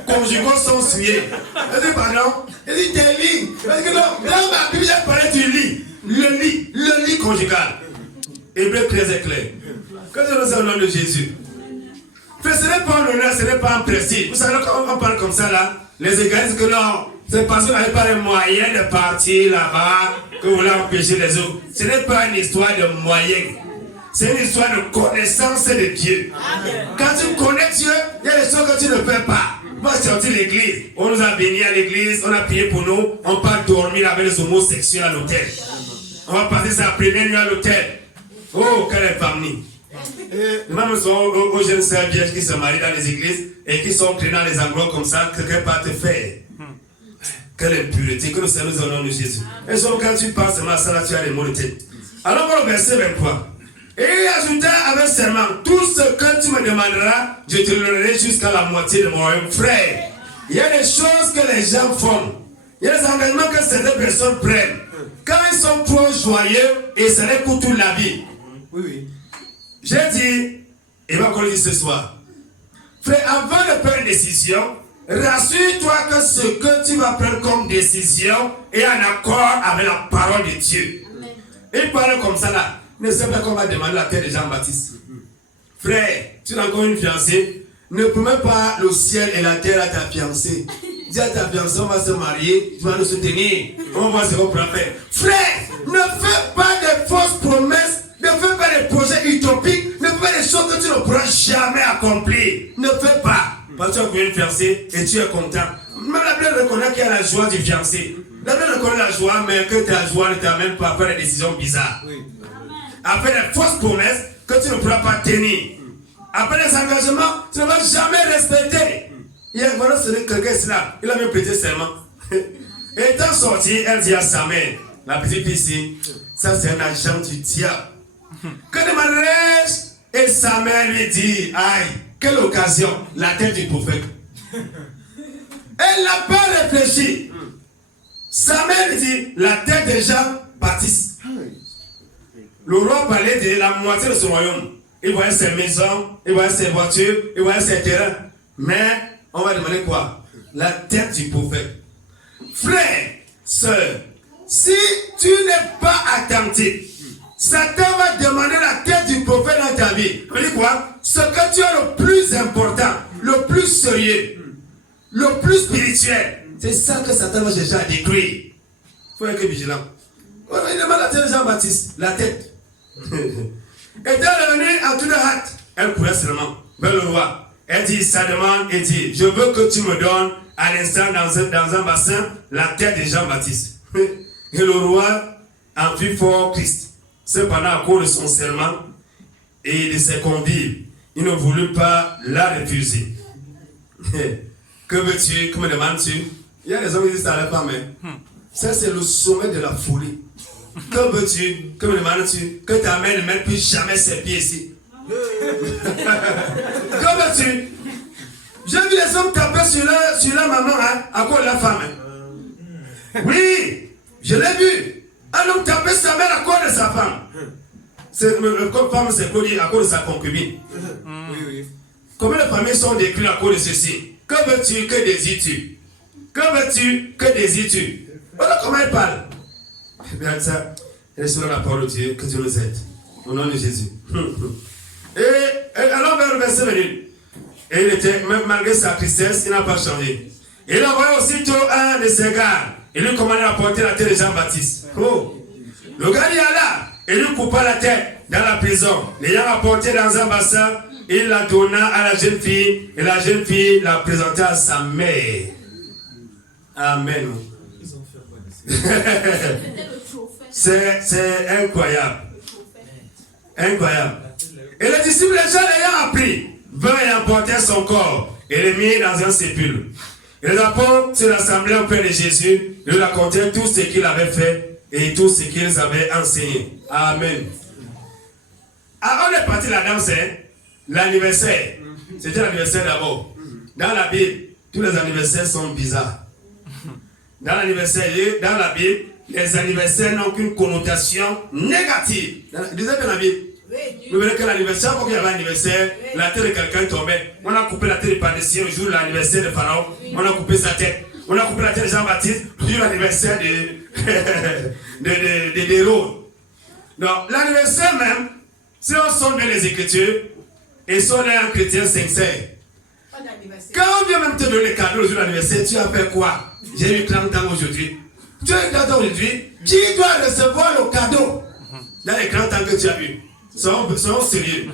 conjugaux sont souillés? Il dit, pardon. Il dit, tes lits. Parce que dans ma Bible, il parlait du lit. Le lit conjugal. Hébreu 13 est clair. Que Dieu nous a au nom de Jésus. Frère, ce n'est pas un honneur, ce n'est pas un principe. Vous savez, quand on parle comme ça là, les égalistes que non, c'est parce qu'on n'avait pas les moyens de partir là-bas que vous voulez empêcher les autres. Ce n'est pas une histoire de moyens. C'est une histoire de connaissance de Dieu. Amen. Quand tu connais Dieu, il y a des choses que tu ne fais pas. On va sortir de l'église. On nous a bénis à l'église, on a prié pour nous. On part dormir avec les homosexuels à l'hôtel. On va passer sa première nuit à l'hôtel. Oh, quelle infamie. Même aux jeunes sœurs vierges qui se marient dans les églises et qui sont créés dans les endroits comme ça, quelqu'un part te faire. Quelle impureté, que le Seigneur nous en nom de Jésus. Et donc quand tu penses à ça, là, tu as les mots de tête. Alors, on va au verset 23. Et il ajouta avec serment, tout ce que tu me demanderas, je te le donnerai jusqu'à la moitié de mon royaume. Frère, il y a des choses que les gens font. Il y a des engagements que certaines personnes prennent. Quand ils sont trop joyeux, et ça les coûte toute la vie. Oui. J'ai dit, et va qu'on le dise ce soir. Frère, avant de prendre une décision, rassure-toi que ce que tu vas prendre comme décision est en accord avec la parole de Dieu. Amen. Il parle comme ça là. Ne sais pas qu'on va demander la terre de Jean-Baptiste. Frère, tu as encore une fiancée. Ne promets pas le ciel et la terre à ta fiancée. Dis à ta fiancée, on va se marier, tu vas nous soutenir. On va voir ce qu'on pourra faire. Frère, ne fais pas de fausses promesses. Ne fais pas des projets utopiques. Ne fais pas des choses que tu ne pourras jamais accomplir. ne fais pas. Parce que tu as connu une fiancée et tu es content. Mais la Bible reconnaît qu'il y a la joie du fiancé. La Bible reconnaît la joie, mais que ta joie ne t'amène pas à faire des décisions bizarres. Oui. À faire des fausses promesses que tu ne pourras pas tenir. Après les engagements, tu ne vas jamais respecter. Il y a voilà, quelqu'un là, il a même prêté serment. Et étant sorti, elle dit à sa mère, la petite ici, ça c'est un agent du diable. Que demanderais-je? Et sa mère lui dit, aïe, quelle occasion, la tête du prophète. Elle n'a pas réfléchi. Sa mère lui dit, la tête de Jean-Baptiste. Le roi parlait de la moitié de son royaume. Il voyait ses maisons, il voyait ses voitures, il voyait ses terrains. Mais on va demander quoi? La tête du prophète. Frère, sœur, si tu n'es pas attentif, Satan va demander la tête du prophète dans ta vie. Tu dis quoi? Ce que tu as le plus important, le plus sérieux, le plus spirituel, c'est ça que Satan va chercher à détruire. Il faut être vigilant. Il demande la tête de Jean-Baptiste, la tête. Et elle est revenue en toute hâte. Elle courait seulement vers le roi. Elle dit, sa demande, et dit, je veux que tu me donnes à l'instant dans un bassin la tête de Jean-Baptiste. Et le roi en fit fort Christ. Cependant, à cause de son serment et de ses convives, il ne voulut pas la refuser. Que veux-tu? Que me demandes-tu? Il y a des hommes qui disent à la femme, ça c'est le sommet de la folie. Que veux-tu? Que me demandes-tu? Que ta mère ne mette plus jamais ses pieds ici. Que veux-tu? J'ai vu les hommes taper sur la maman à cause de la femme. Oui, je l'ai vu. Un homme taper sa mère à cause de sa femme. Comme femme, c'est quoi dire à cause de sa concubine. Combien de familles sont détruites à cause de ceci? Que veux-tu? Que désires-tu? Que veux-tu? Que désires-tu? Voilà comment il parle. Bien ça, laissons la parole de Dieu, que Dieu nous aide. Au nom de Jésus. Et alors vers le verset 21. Et il était, même malgré sa tristesse, il n'a pas changé. Il envoya aussitôt un de ses gars. Il lui commandait d'apporter la tête de Jean-Baptiste. Oh. Le gars y alla et lui coupa la tête dans la prison. L'ayant apporté dans un bassin, il la donna à la jeune fille. Et la jeune fille la présenta à sa mère. Amen. C'est incroyable. Incroyable. Et les disciples, les gens l'ayant appris, vinrent et emportèrent son corps et le mirent dans un sépulcre. Et les apôtres se rassemblaient auprès de Jésus, lui racontèrent tout ce qu'il avait fait et tout ce qu'ils avaient enseigné. Amen. Avant de partir la danse, l'anniversaire, c'était l'anniversaire d'abord. Dans la Bible, tous les anniversaires sont bizarres. Dans l'anniversaire, dans la Bible, les anniversaires n'ont qu'une connotation négative. Lisez bien la Bible. Vous verrez que l'anniversaire, quand il y avait un anniversaire, la tête de quelqu'un tombait. On a coupé la tête de Padessier le jour de l'anniversaire de Pharaon. On a coupé sa tête. On a coupé la tête de Jean-Baptiste le jour de l'anniversaire de Hérode. Donc, l'anniversaire même, si on sonne bien les Écritures, et si on est un chrétien sincère, quand on vient même te donner le cadeau le jour de l'anniversaire, tu as fait quoi? J'ai eu 30 ans aujourd'hui. Tu as eu 30 ans aujourd'hui. Qui doit recevoir le cadeau dans les 30 ans que tu as eu? Soyons sérieux.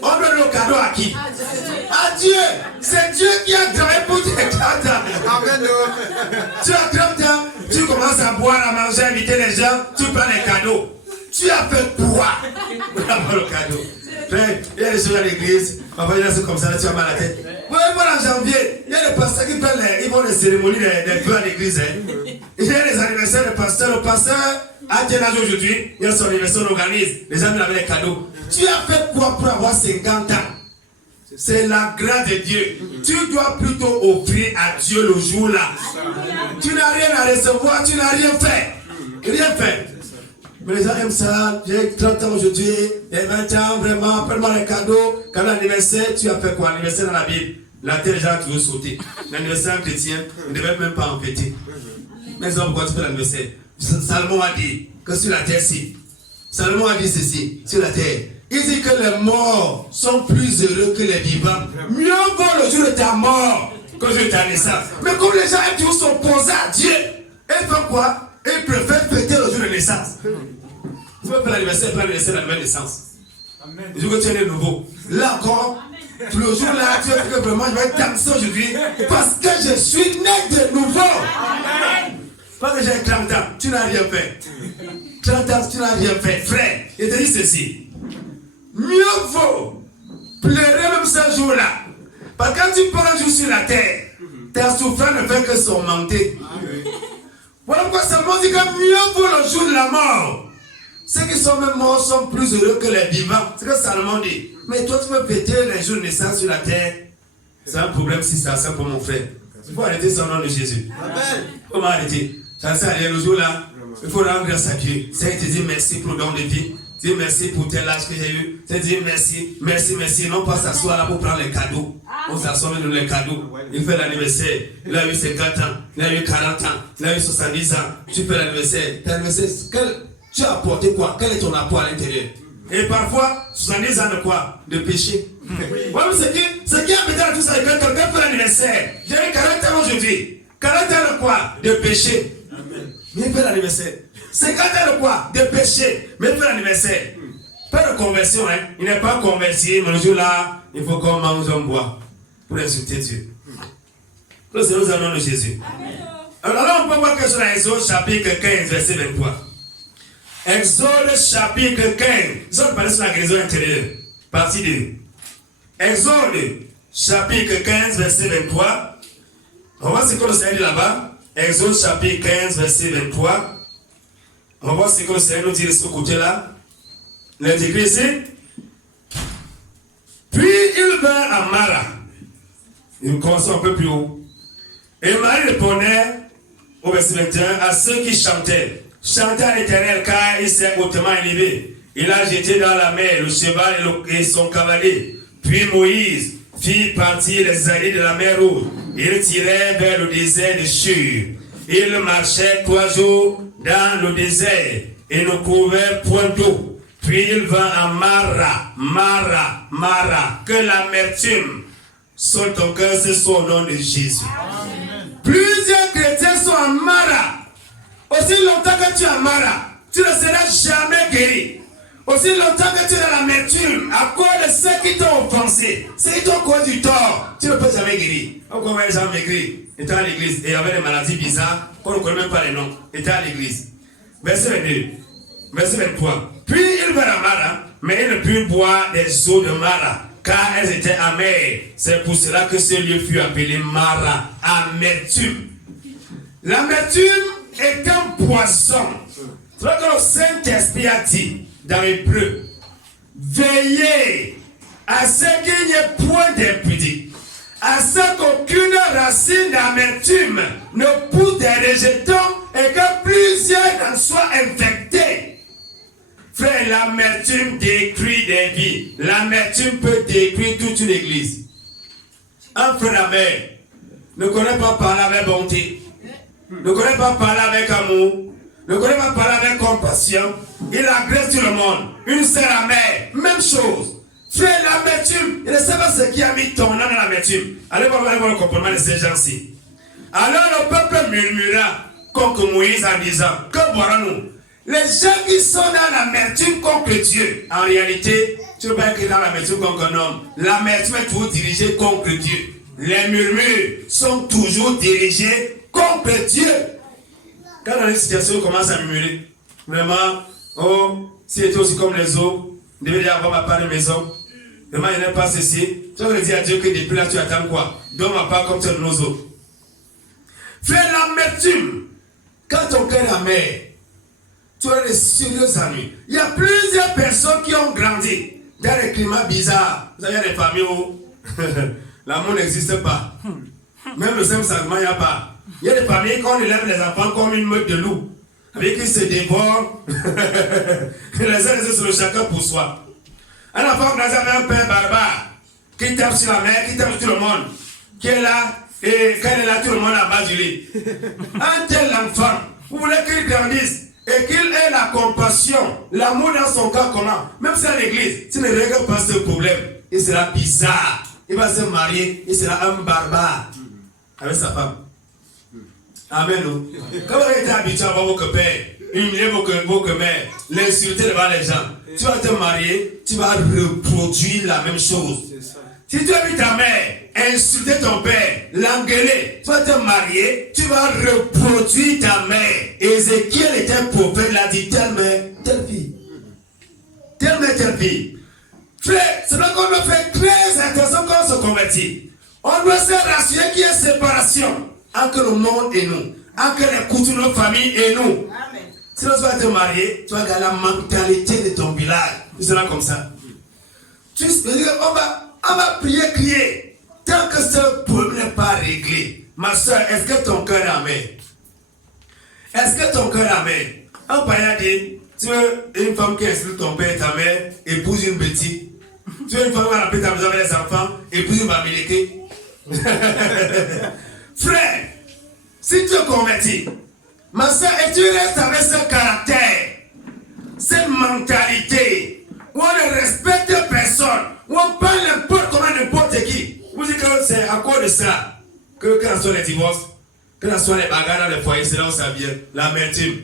On donne le cadeau à qui? À Dieu. C'est Dieu qui a travaillé pour tes 30 ans. Tu as 30 ans, tu commences à boire, à manger, à inviter les gens, tu prends les cadeaux. Tu as fait quoi pour avoir le cadeau? Il y a des choses à l'église, on va dire c'est comme ça, là, tu as mal à la tête. Voilà, en janvier, il y a des pasteurs qui prennent ils vont les cérémonies des vœux à l'église. Il y a les anniversaires des pasteurs. Le pasteur a quel âge aujourd'hui? Il y a son anniversaire, on organise. Les amis avaient les cadeaux. Tu as fait quoi pour avoir 50 ans? C'est la grâce de Dieu. Tu dois plutôt offrir à Dieu le jour-là. Tu n'as rien à recevoir, tu n'as rien fait. Rien fait. Mais les gens aiment ça. J'ai 30 ans aujourd'hui, et 20 ans, vraiment, appelle-moi les cadeaux. Quand l'anniversaire, tu as fait quoi? L'anniversaire dans la Bible, la terre déjà a toujours sauté. L'anniversaire chrétien, on ne devait même pas en fêter. Mais pourquoi tu fais l'anniversaire? Salomon a dit que sur la terre-ci, Salomon a dit ceci, sur la terre. Il dit que les morts sont plus heureux que les vivants. Mieux vaut le jour de ta mort que le jour de ta naissance. Mais comme les gens aiment toujours s'opposer à Dieu, ils font quoi? Ils préfèrent fêter le jour de naissance. Tu peux faire l'anniversaire, la nouvelle naissance. Le jour que tu es né nouveau. Là encore, Le jour-là, tu vas dire que vraiment, je vais danser aujourd'hui parce que je suis né de nouveau. Amen. Parce que j'ai 30 ans, tu n'as rien fait. 30 ans, tu n'as rien fait. Frère, je te dis ceci. Mieux vaut pleurer même ce jour-là. Parce que quand tu prends un jour sur la terre, ta souffrance ne fait que s'augmenter. Voilà pourquoi Salomon dit que mieux vaut le jour de la mort. Ceux qui sont même morts sont plus heureux que les vivants. C'est ce que Salomon dit. Mais toi, tu peux fêter les jours de naissance sur la terre. C'est un problème si c'est ça pour mon frère. Il faut arrêter ça au nom de Jésus. Amen. Comment arrêter? Ça sert à rien le jour-là. Il faut rendre grâce à Dieu. C'est te dire merci pour le don de vie. Dire merci pour tel âge que j'ai eu. C'est dire merci, merci, merci. Non pas s'asseoir là pour prendre les cadeaux. On s'assoit même dans les cadeaux. Il fait l'anniversaire. Il a eu 50 ans. Il a eu 40 ans. Il a eu 70 ans. Tu fais l'anniversaire. L'anniversaire, tu as apporté quoi? Quel est ton apport à l'intérieur? Et parfois, 70 ans de quoi? De péché. Ouais, ce qui a besoin de tout ça, c'est que quelqu'un fait l'anniversaire. J'ai eu 40 ans aujourd'hui. 40 ans de quoi? De péché. Mais il fait l'anniversaire. 50 ans de quoi? De péché. Mais il fait l'anniversaire. Pas de conversion, hein. Il n'est pas converti, mais le jour-là, il faut qu'on mange un bois pour insulter Dieu. Nous sommes au nom de Jésus. Alors là, on peut voir que sur Exode chapitre 15, verset 23. Exode chapitre 15. Nous sommes parlé sur la guérison intérieure. Partie 2. Exode chapitre 15, verset 23. On va voir ce que le Seigneur dit là-bas. Exode chapitre 15, verset 23. On va voir ce que le Seigneur nous dit de ce côté-là. Il est écrit ici. Puis il vint à Mara. Il commence un peu plus haut. Et Marie répondait au verset 21 à ceux qui chantaient. Chantez à l'Éternel car il s'est hautement élevé. Il a jeté dans la mer le cheval et son cavalier. Puis Moïse fit partir les alliés de la mer Rouge. Il tirait vers le désert de Shur. Il marchait 3 jours dans le désert et ne trouvait point d'eau. Puis il vint à Mara. Que l'amertume sur ton cœur, c'est son nom de Jésus. Amen. Plusieurs chrétiens sont à Mara. Aussi longtemps que tu es à Mara, tu ne seras jamais guéri. Aussi longtemps que tu es dans l'amertume, à cause de ceux qui t'ont offensé, ceux qui t'ont causé du tort, tu ne peux jamais guérir. Pourquoi les gens maigris étaient à l'église et avaient des maladies bizarres, qu'on ne connaît même pas les noms, étaient à l'église. Verset 22, verset 23. Puis il vint à Mara, mais il ne put boire des eaux de Mara, car elles étaient amères. C'est pour cela que ce lieu fut appelé Mara, amertume. L'amertume est un poison. C'est vrai que le Saint-Esprit a dit dans Hébreux, veillez à ce qu'il n'y ait point d'impudique, à ce qu'aucune racine d'amertume ne pousse des rejetons et que plusieurs n'en soient infectés. Frère, l'amertume détruit des vies. L'amertume peut détruire toute une église. Un frère amer ne connaît pas parler avec bonté, ne connaît pas parler avec amour, ne connaît pas parler avec compassion. Il agresse tout le monde. Une sœur amère, même chose. Frère, l'amertume, il ne sait pas ce qui a mis ton âme dans l'amertume. Allez voir le comportement de ces gens-ci. Alors le peuple murmura contre Moïse en disant, que boirons-nous? Les gens qui sont dans l'amertume contre Dieu, en réalité, tu ne peux pas écrire dans l'amertume contre un homme. L'amertume est toujours dirigée contre Dieu. Les murmures sont toujours dirigés contre Dieu. Quand dans une situation, on commence à murmurer, vraiment, oh, si j'étais aussi comme les autres, je devais avoir ma part de maison. Vraiment, il n'est pas ceci. Tu vas dire à Dieu que depuis là, tu attends quoi? Donne ma part comme celle de nos autres. Frère, l'amertume, quand ton cœur est amer, tu as des sérieux ennuis. Il y a plusieurs personnes qui ont grandi dans des climats bizarres. Vous avez des familles où l'amour n'existe pas. Même le simple sentiment, il n'y a pas. Il y a des familles qu'on élève les enfants comme une meute de loups. Avec qui se dévorent. Les uns sur le chacun pour soi. Un enfant qui avait un père barbare qui tape sur la mère, qui tape sur tout le monde, qui est là, et quand il est là, tout le monde a bas du lit. Un tel enfant, vous voulez qu'il grandisse et qu'il ait la compassion, l'amour dans son cœur comment? Même si à l'église, s'il ne règle pas ce problème, il sera bizarre. Il va se marier, il sera un barbare avec sa femme. Amen. Quand vous avez été habitué à voir vos pères, humilier vos mères, l'insulter devant les gens, tu vas te marier, tu vas reproduire la même chose. Si tu as vu ta mère insulter ton père, l'engueuler, tu vas te marier, tu vas reproduire ta mère. Ézéchiel était un prophète, il a dit telle mère, telle fille. Telle mère, telle fille. Frère, c'est donc qu'on doit faire très attention quand on se convertit. On doit se rassurer qu'il y a séparation entre le monde et nous, entre les coutumes de nos familles et nous. Amen. Sinon, tu vas te marier, tu vas garder la mentalité de ton village. Tu seras comme ça. On va prier, crier. Tant que ce problème n'est pas réglé, ma soeur, est-ce que ton cœur est amen? Est-ce que ton cœur est amen? Un païen dit, tu veux une femme qui insulte ton père et ta mère, épouse une bêtise. Tu veux une femme qui va rappeler ta maison avec les enfants, épouse une bamileke. Frère, si tu es converti, ma soeur, et tu restes avec ce caractère, cette mentalité, où on ne respecte personne, où on parle n'importe comment, n'importe qui. Vous dites que c'est à cause de ça que quand sont les divorces, quand sont les bagarres dans le foyer, c'est là où ça vient, l'amertume.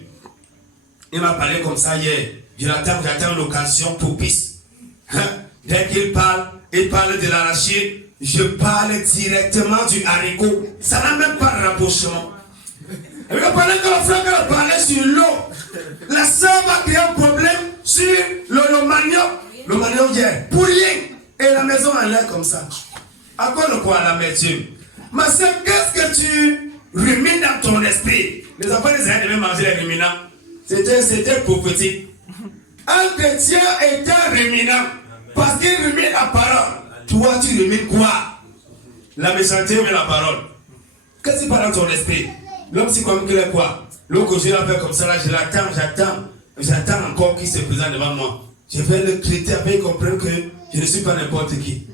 Il m'a parlé comme ça hier. J'attends l'occasion propice. Dès qu'il parle, il parle de l'arachide. Je parle directement du haricot. Ça n'a même pas de rapprochement. Et puis pendant que le frère parlait sur l'eau, la soeur va créer un problème sur le manioc. Le manioc hier, pour rien. Et la maison en l'air comme ça. À quoi de quoi l'amertume? Ma soeur, qu'est-ce que tu rumines dans ton esprit? Les enfants des années devaient manger les ruminants. C'était prophétique. Un chrétien est un ruminant. Parce qu'il rumine la parole. Toi, tu rumines quoi? La méchanceté mais la parole. Qu'est-ce qui parle dans ton esprit? L'homme, c'est comme qu'il est quoi? L'homme que je vais faire comme ça, là, je l'attends. J'attends encore qu'il se présente devant moi. Je vais le traiter afin qu'il comprenne que je ne suis pas n'importe qui.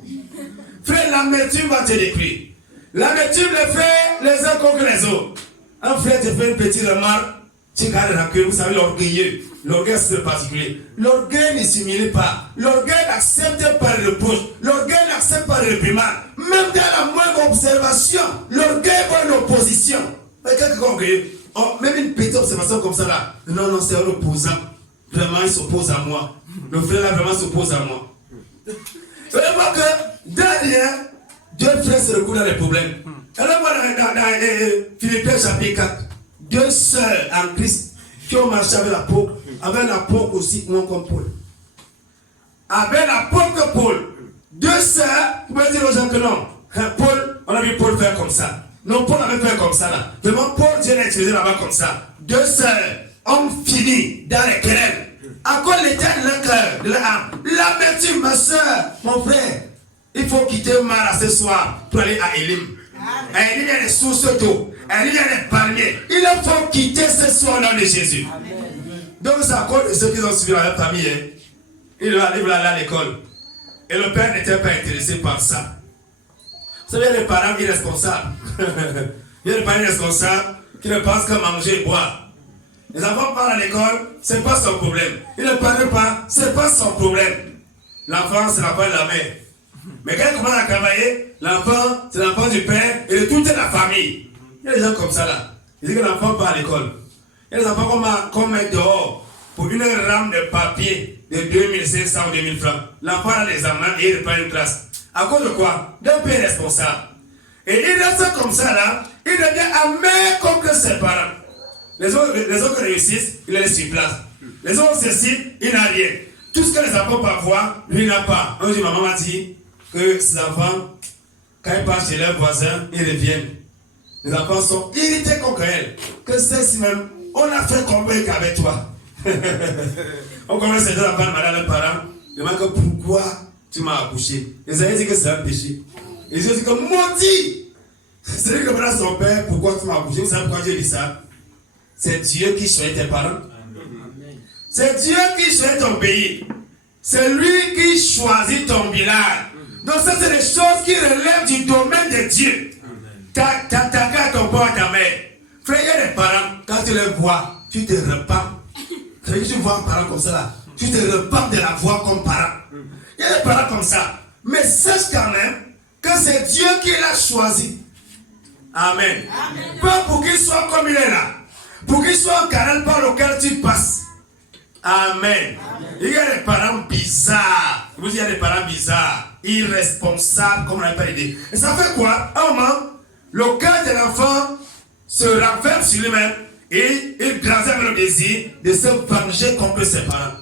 Frère, l'amertume va te détruire. L'amertume le fait les uns contre les autres. Un frère te fait une petite remarque. Tu gardes la queue, vous savez, l'orgueilleux. L'orgueil, c'est particulier. L'orgueil ne s'humilie pas. L'orgueil n'accepte pas le reproche. L'orgueil n'accepte pas le réprimande. Même dans la moindre observation, l'orgueil va l'opposition. Quelqu'un orgueilleux. Oh, même une petite observation comme ça là. Non, c'est un opposant. Vraiment, il s'oppose à moi. Le frère là, vraiment s'oppose à moi. Vous allez voir que, derrière, Dieu fait se recouvre dans les problèmes. Alors, voilà, dans Philippiens chapitre 4. Deux sœurs en Christ qui ont marché avec l'apôtre aussi, non comme Paul. Avec l'apôtre Paul, deux sœurs, vous pouvez dire aux gens que non. Paul, on a vu Paul faire comme ça. Non, Paul avait fait comme ça là. Vraiment, Paul, Dieu l'a utilisé là-bas comme ça. Deux sœurs ont fini dans les querelles. À quoi l'éternel le cœur de l'âme? L'amertume, ma soeur, mon frère. Il faut quitter Mara ce soir pour aller à Elim. Il y a des sources d'eau. Il y a des palmiers. Il faut quitter ce soir au nom de Jésus. Amen. Donc c'est à cause de ceux qui ont suivi la famille. Il va aller à l'école. Et le père n'était pas intéressé par ça. Vous savez, il y a des parents irresponsables. Il y a des parents irresponsables qui ne pensent qu'à manger et boire. Les enfants partent à l'école, ce n'est pas son problème. Ils ne parlent pas, ce n'est pas son problème. L'enfant, c'est l'enfant de la mère. Mais quand il commence à travailler, l'enfant, c'est l'enfant du père et de toute la famille. Il y a des gens comme ça là. Ils disent que l'enfant part à l'école. Il y a des enfants qu'on met dehors pour une rame de papier de 2500 ou 2000 francs. L'enfant a l'examen et il reprend une classe. À cause de quoi? D'un père responsable. Et il reste comme ça là, il devient amer contre ses parents. Les autres réussissent, il les laisse sur place. Les autres ceci, il n'a rien. Tout ce que les enfants peuvent voir, lui n'a pas. Un jour, maman m'a dit que ces enfants, quand ils partent chez leurs voisins, ils reviennent. Les enfants sont irrités contre elle. Que c'est même, on a fait combien qu'avec toi? On commence à dire à madame leurs parents, ils demandent pourquoi tu m'as accouché. Ils ont dit que c'est un péché. Ils ont dit que maudit. C'est lui qui demande à son père pourquoi tu m'as accouché. Vous savez pourquoi Dieu dit ça? C'est Dieu qui choisit tes parents. C'est Dieu qui choisit ton pays. C'est lui qui choisit ton village. Donc ça, c'est des choses qui relèvent du domaine de Dieu. T'as qu'à ton père, ta mère. Frère, il y a des parents, quand tu les vois, tu te repens. Tu vois un parent comme ça là, tu te repens de la voix comme parent. Il y a des parents comme ça. Mais sache quand même que c'est Dieu qui l'a choisi. Amen. Amen. Pas pour qu'il soit comme il est là. Pour qu'il soit un canal par lequel tu passes. Amen. Amen. Il y a des parents bizarres. Vous, il y a des parents bizarres. irresponsable, comme on n'avait pas l'idée. Et ça fait quoi? À un moment, le cœur de l'enfant se renferme sur lui-même et il grandit avec le désir de se venger contre ses parents.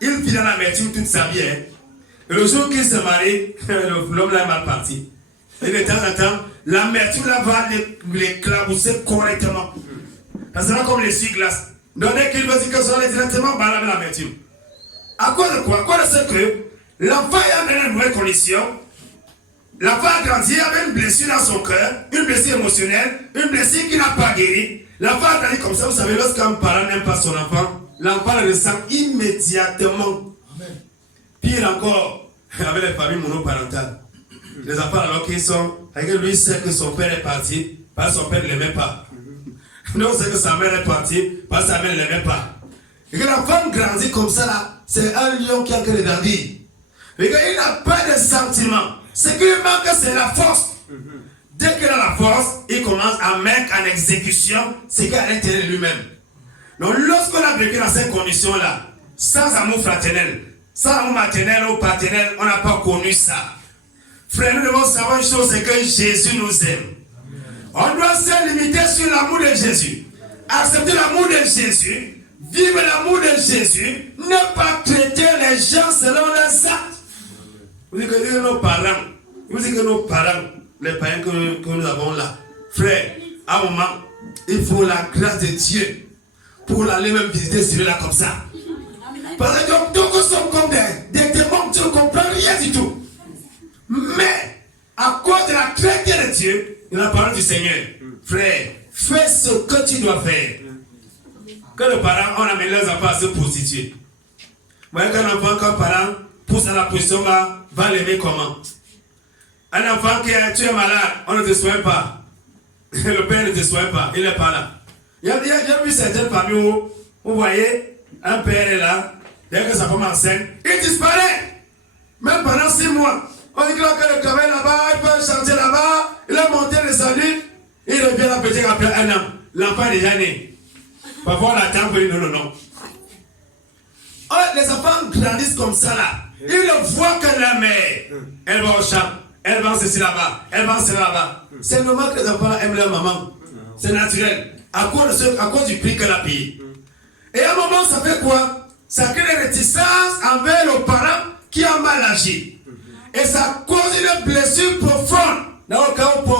Il vit dans l'amertume toute sa vie. Et le jour qu'il se marie, l'homme là est mal parti. Et de temps en temps, l'amertume là va l'éclabousser correctement. Ça sera comme l'essuie-glace. Donc dès qu'il veut dire que ça va directement, bah là, l'amertume. À cause de quoi? À cause de ce que l'enfant est dans une mauvaise condition. L'enfant a grandi avec une blessure dans son cœur, une blessure émotionnelle, une blessure qui n'a pas guéri. L'enfant a grandi comme ça. Vous savez, lorsqu'un parent n'aime pas son enfant, l'enfant le ressent immédiatement. Amen. Pire encore, avec les familles monoparentales. Les enfants, alors qu'ils sont, avec lui, sait que son père est parti, parce que son père ne l'aimait pas. Donc, c'est que sa mère est partie, parce que sa mère ne l'aimait pas. Et que l'enfant grandit comme ça, là, c'est un lion qui a que grandir. Et qu'il n'a pas de sentiments. Ce qui lui manque, c'est la force. Dès qu'il a la force, il commence à mettre en exécution ce qu'il a à l'intérieur de lui-même. Donc, lorsqu'on a vécu dans ces conditions-là, sans amour fraternel, sans amour maternel ou paternel, on n'a pas connu ça. Frère, nous devons savoir une chose, c'est que Jésus nous aime. On doit se limiter sur l'amour de Jésus. Accepter l'amour de Jésus, vivre l'amour de Jésus, ne pas traiter les gens selon leurs actes. Vous dites que nos parents, les parents que nous avons là, frère, à un moment, il faut la grâce de Dieu pour aller même visiter celui-là comme ça. Parce que donc sont comme des démons, tu ne comprends rien du tout. Mais, à cause de la crainte de Dieu, de la parole du Seigneur, frère, fais ce que tu dois faire. Quand les parents ont amené leurs enfants à se prostituer, vous voyez qu'un enfant, quand un parent pousse à la position, va l'aimer comment? Un enfant qui est, tu es malade, on ne te soigne pas. Le père ne te soigne pas, il n'est pas là. Il y a vu certaines familles où, vous voyez, un père est là, dès que sa femme enceinte, il disparaît. Même pendant 6 mois. On dit qu'il a le travail là-bas, il peut chanter là-bas, il a monté le salut, il revient là peut-être après 1 an. L'enfant est déjà né. Parfois on attend pour lui, non. Oh, les enfants grandissent comme ça là. Ils voient que la mère, elle va au champ, elle va en ceci là-bas, elle va en ceci là-bas. C'est normal que les enfants aiment leur maman. C'est naturel. À cause du prix qu'elle a payé. Et à un moment, ça fait quoi? Ça crée des réticences envers le parent qui a mal agi. Et ça cause une blessure profonde. Dans le cas où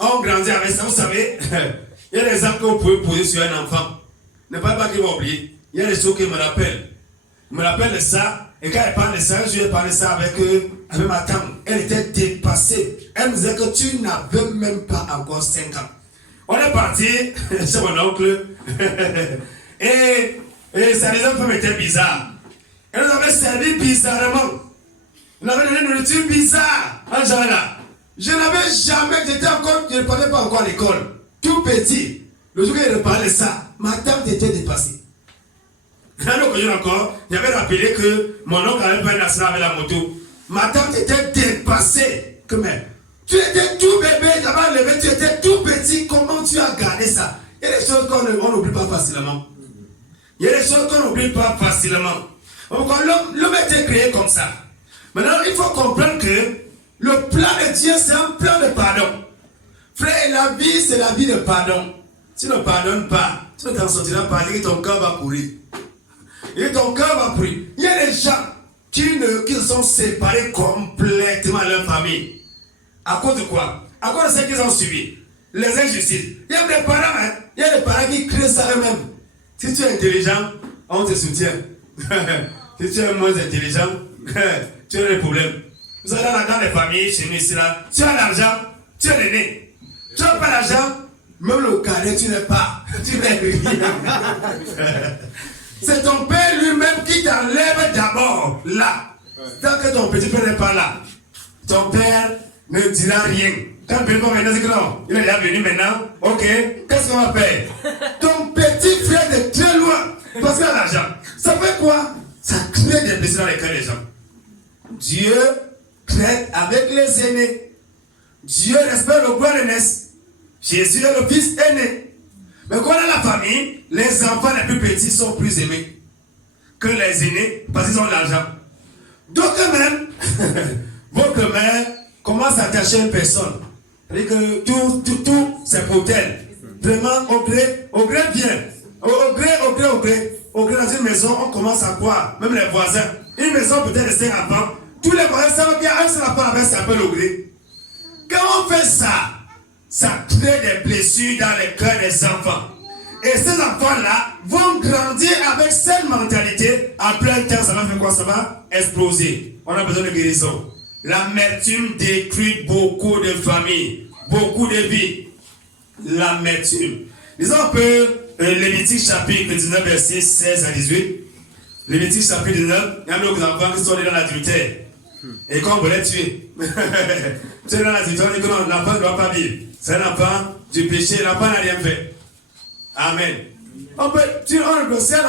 on grandit avec ça, vous savez, il y a des exemples que vous pouvez poser sur un enfant. Ne pas qu'il va oublier. Il y a des choses qui me rappellent. Il me rappelle de ça. Et quand elle parle de ça, je lui ai parlé de ça avec ma tante. Elle était dépassée. Elle me disait que tu n'avais même pas encore 5 ans. On est parti chez mon oncle. et sa deuxième femme était bizarre. Elle nous avait servi bizarrement. On avait donné une nourriture bizarre en genre là. Je n'avais jamais, je ne parlais pas encore à l'école. Tout petit. Le jour où il parlait de ça, ma tante était dépassée. Dans l'occasion encore, j'avais rappelé que mon oncle avait pas un accident avec la moto. Ma tante était dépassée. Tu étais tout bébé, j'avais enlevé, tu étais tout petit. Comment tu as gardé ça? Il y a des choses qu'on n'oublie pas facilement. Il y a des choses qu'on n'oublie pas facilement. L'homme a été créé comme ça. Maintenant, il faut comprendre que le plan de Dieu, c'est un plan de pardon. Frère, la vie, c'est la vie de pardon. Tu ne pardonnes pas, tu ne t'en sortiras pas, et ton cœur va pourrir. Et ton cœur va pourrir. Il y a des gens qui se sont séparés complètement de leur famille. À cause de quoi? À cause de ce qu'ils ont subi. Les injustices. Il y a des parents, il y a des parents qui créent ça eux-mêmes. Si tu es intelligent, on te soutient. Si tu es moins intelligent, tu as des problèmes. Vous allez dans les familles, chez nous ici là, tu as l'argent, tu es l'aîné. Tu n'as pas l'argent, même le cadet, tu n'es pas. Tu n'es rien. C'est ton père lui-même qui t'enlève d'abord là. Tant que ton petit père n'est pas là, ton père ne dira rien. Quand le petit père maintenant dit que non, il est déjà venu maintenant, ok, qu'est-ce qu'on va faire? Ton petit frère de très loin, parce qu'il a l'argent. Ça fait quoi? Ça crée des blessures dans les cœurs des gens. Dieu traite avec les aînés. Dieu respecte le grand aînesse. Jésus est le fils aîné. Mais quand on a la famille, les enfants les plus petits sont plus aimés que les aînés parce qu'ils ont de l'argent. Donc quand même, votre mère commence à attacher une personne. C'est-à-dire que tout c'est pour elle. Vraiment, au gré bien. Au gré, dans une maison, on commence à quoi? Même les voisins. Une maison peut-être de 5 enfants. Tous les voisins savent qu'il y a un seul enfant avec s'appelle au gré. Quand on fait ça, ça crée des blessures dans les cœurs des enfants. Et ces enfants-là vont grandir avec cette mentalité. En plein temps, ça va faire quoi? Ça va exploser. On a besoin de guérison. L'amertume détruit beaucoup de familles, beaucoup de vies. L'amertume. Disons un peu Lévitique chapitre 19, verset 16 à 18. Lévitique chapitre 19, il y a d'autres enfants qui sont nés dans l'adultère. Et quand on veut les tuer, tu es dans l'adultère, on dit que non, l'enfant ne doit pas vivre. C'est un enfant du péché, l'enfant n'a rien fait. Amen. Si un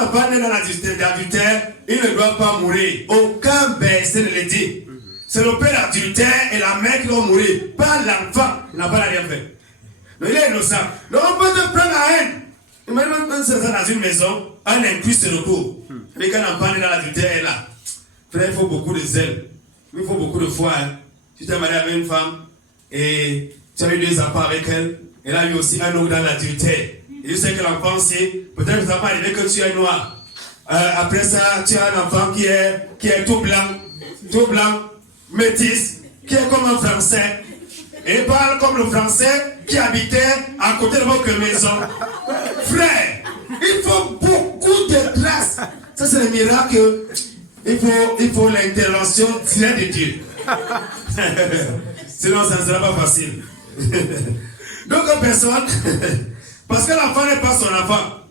enfant né dans l'adultère, il ne doit pas mourir. Aucun verset ne le dit. C'est le père adultère et la mère qui doit mourir, pas l'enfant. L'enfant n'a rien fait. Donc il est innocent. Donc on peut te prendre la haine. Imagine dans une maison, un incuste de cours. Mais quand l'enfant est dans l'adultère, est là. Frère, il faut beaucoup de zèle. Il faut beaucoup de foi. Hein. Tu t'es marié avec une femme et tu as eu 2 enfants avec elle. Elle a eu aussi un autre dans l'adultère. Et je sais que l'enfant, c'est peut-être que ça va arriver que tu es noir. Après ça, tu as un enfant qui est tout blanc, métis, qui est comme un Français. Et parle comme le Français qui habitait à côté de votre maison. Frère, il faut beaucoup de grâce. Ça, c'est le miracle. Il faut l'intervention directe de Dieu. Sinon, ça ne sera pas facile. Donc, une personne, parce que l'enfant n'est pas son enfant,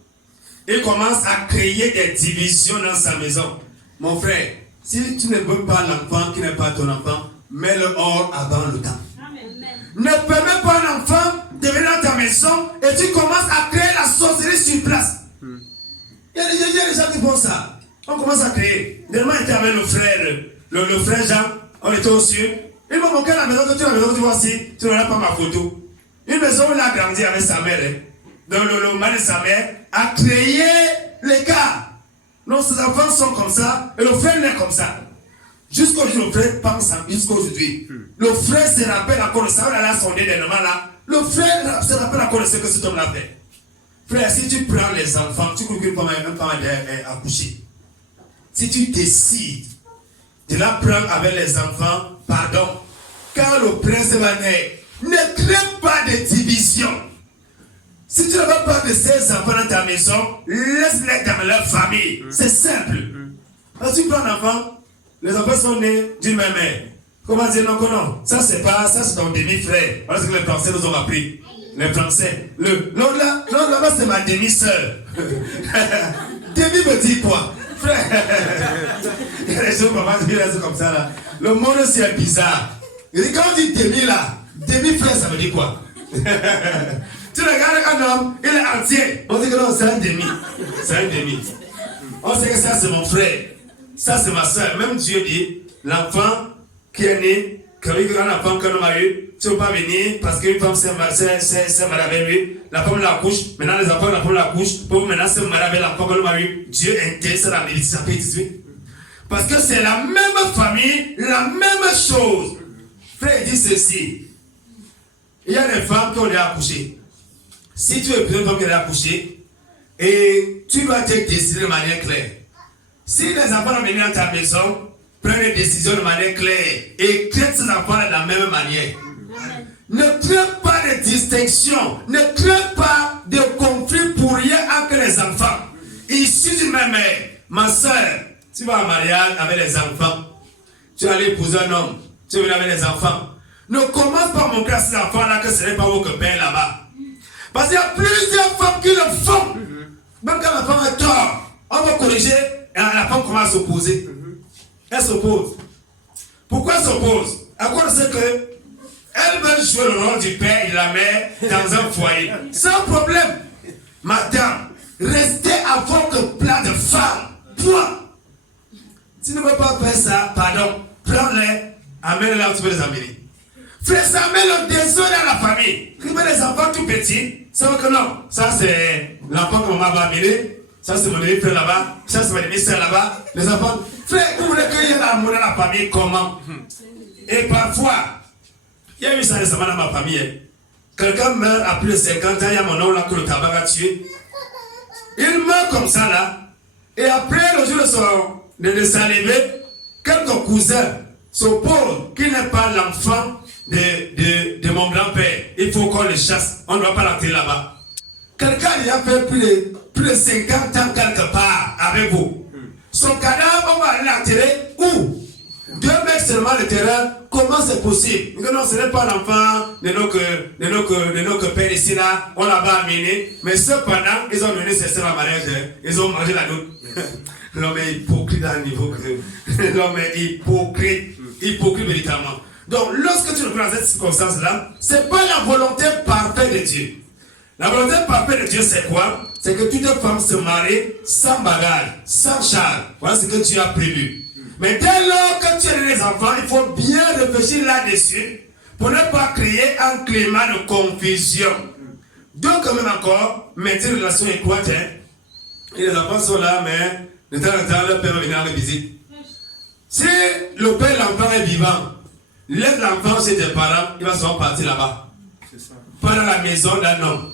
il commence à créer des divisions dans sa maison. Mon frère, si tu ne veux pas l'enfant qui n'est pas ton enfant, mets-le hors avant le temps. Ne permets pas un enfant de venir dans ta maison et tu commences à créer la sorcellerie sur place. Il y a des gens qui font ça. On commence à créer. Dernièrement, il était avec le frère Jean, on était au-dessus. Il m'a montré la maison que tu vois si tu n'auras pas ma photo. Une maison où il a grandi avec sa mère. Hein. Donc le mari de sa mère a créé l'écart. Donc ses enfants sont comme ça et le frère n'est comme ça. Jusqu'aujourd'hui, le frère pense jusqu'aujourd'hui. Le frère se rappelle encore de ça, on a sondé dernièrement là. Le frère se rappelle encore de ce que cet homme l'a fait. Frère, si tu prends les enfants, tu crois qu'une femme a accouché. Si tu décides de la prendre avec les enfants, pardon, quand le prince va naître, ne crée pas de division. Si tu ne veux pas de ces enfants dans ta maison, laisse-les dans leur famille. C'est simple. Quand tu prends un enfant, les enfants sont nés d'une même mère. Comment dire non, ça c'est ton demi-frère. Voilà ce que les Français nous ont appris. Les Français. L'autre là-bas c'est ma demi-sœur. Demi me dit quoi? Frère. Il y a des choses comme ça là. Le monde c'est bizarre. Et quand on dit demi là, demi-frère ça veut dire quoi? Tu regardes un homme, il est entier. On dit que non, c'est un demi. C'est un demi. On sait que ça c'est mon frère. Ça c'est ma soeur. Même Dieu dit, l'enfant qui est né, quand un enfant qu'un homme a eu, tu ne peux pas venir parce qu'une femme s'est mariée avec lui. La femme l'accouche. Maintenant les enfants, la femme l'accouche. Pour maintenant se marier avec l'enfant qu'un homme a eu. Dieu intéresse la Lévitique chapitre 18. Parce que c'est la même famille, la même chose. Frère dit ceci. Il y a des femmes qui ont déjà accouché. Si tu es une femme qui a accouché, et tu dois te décider de manière claire. Si les enfants vont venir dans ta maison, prends des décisions de manière claire et traite ces enfants de la même manière. Ne crée pas de distinction, ne crée pas de conflit pour rien entre les enfants. Issus d'une même mère, ma soeur, tu vas en mariage avec les enfants, tu vas aller épouser un homme, tu vas venir avec les enfants. Ne commence pas à montrer à ces enfants-là que ce n'est pas vos copains là-bas. Parce qu'il y a plusieurs femmes qui le font. Même quand la femme a tort, on va corriger et la femme commence à s'opposer. Elle s'oppose. Pourquoi elle s'oppose? À cause de ce que elle veut jouer le rôle du père et de la mère dans un foyer. Sans problème. Madame, restez à votre plat de femme. Point. Si tu ne veux pas faire ça, pardon, prends-les, amène-les là où tu veux les amener. Frère, ça amène le désordre dans la famille. Tu veux les enfants tout petits, ça veut que non. Ça c'est l'enfant que maman va amener. Ça c'est mon demi-frère là-bas. Ça c'est ma demi-sœur là-bas. Les enfants. Frère, vous voulez qu'il y ait l'amour dans la famille comment? Et parfois, il y a eu ça récemment dans ma famille. Quelqu'un meurt à plus de 50 ans, il y a mon oncle là que le tabac a tué. Il meurt comme ça là. Et après le jour de sa levée, quelques cousins s'opposent qu'il n'est pas l'enfant de mon grand-père. Il faut qu'on le chasse. On ne doit pas l'enterrer là-bas. Quelqu'un y a fait plus de 50 ans quelque part avec vous. Son cadavre, on va aller l'enterrer où? 2 mètres seulement le terrain. Comment c'est possible? Non, ce n'est pas l'enfant de nos pères ici là. On l'a pas amené. Mais cependant, ils ont donné ses sœurs à mariage. Ils ont mangé la note. L'homme est hypocrite à un niveau que l'homme est hypocrite véritablement. Donc, lorsque tu le prends dans cette circonstance-là, ce n'est pas la volonté parfaite de Dieu. La volonté parfaite de Dieu, c'est quoi? C'est que toutes les femmes se marient sans bagage, sans charge. Voilà ce que Dieu a prévu. Mais dès lors que tu as des enfants, il faut bien réfléchir là-dessus pour ne pas créer un climat de confusion. Donc, quand même encore, mettre une relation étroite. Et les enfants sont là, mais de temps en temps, leur père va venir en visite. Si le père et l'enfant est vivant, laisse l'enfant chez tes parents, il va souvent partir là-bas. Pas dans la maison d'un homme.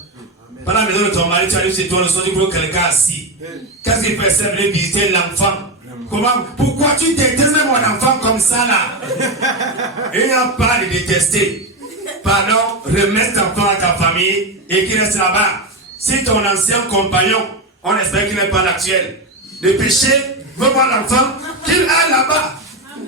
Pas dans la maison de ton mari, tu arrives chez toi le soir, tu vois quelqu'un assis. Qu'est-ce qu'il fait? C'est venir visiter l'enfant. Comment? Pourquoi tu détestes mon enfant comme ça là? Il n'y a pas de détester. Pardon, remets ton enfant à ta famille et qu'il reste là-bas. Si ton ancien compagnon, on espère qu'il n'est pas l'actuel, de péché, veut voir l'enfant, qu'il aille là-bas.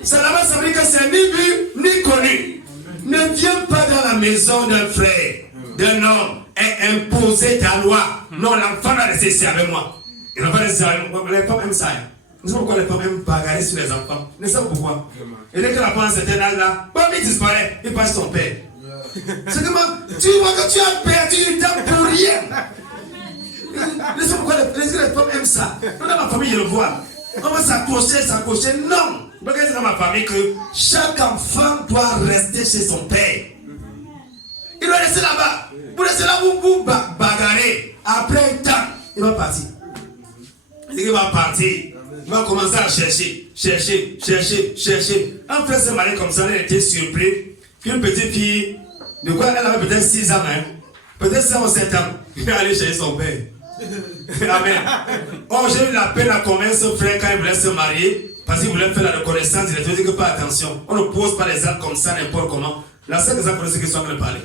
Ça là-bas, ça veut dire que c'est ni vu ni connu. Ne viens pas dans la maison d'un frère, d'un homme, et imposer ta loi. Non, l'enfant va rester ici avec moi. Il va pas rester avec moi. Les femmes aiment ça. Nous savons pourquoi les femmes aiment bagarrer sur les enfants. Nous savons pourquoi. Et dès que l'enfant a un certain âge là, il disparaît, il passe son père. C'est comment? Tu vois que tu as perdu du temps pour rien. Nous savons pourquoi les femmes aiment ça. Dans ma famille, je le vois. On va s'accrocher. Non. Regardez dans ma famille que chaque enfant doit rester chez son père. Il doit rester là-bas. Vous restez là, vous bagarrez. Après un temps, il va partir. Il va partir. Il va commencer à chercher. Un frère s'est marié comme ça, il était surpris. Qu'une petite fille, de quoi elle avait peut-être 6 ans, peut-être 5 ou 7 ans, il est allé chercher son père. Amen. Oh, j'ai eu la peine à convaincre ce frère quand il voulait se marier, parce qu'il voulait faire la reconnaissance. Il a dit que pas attention. On ne pose pas les actes comme ça, n'importe comment. La seule raison pour laquelle ils parler.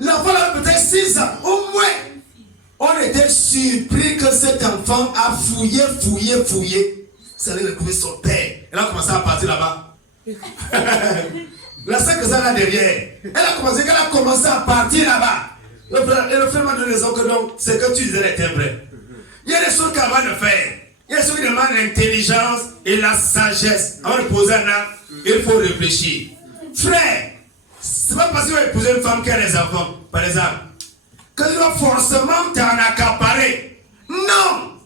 L'enfant avait peut-être 6 ans, au moins. On était surpris que cet enfant a fouillé. Ça allait retrouver son père. Elle a commencé à partir là-bas. La seule raison là derrière. Elle a commencé à partir là-bas. Et le frère m'a donné raison que donc, c'est que tu disais était vrai. Il y a des choses qu'avant de faire. Il y a des choses qui demandent l'intelligence et la sagesse. Avant de poser un acte, il faut réfléchir. Frère, c'est pas parce que tu vas épouser une femme qui a des enfants, par exemple, que tu dois forcément t'en accaparer. Non!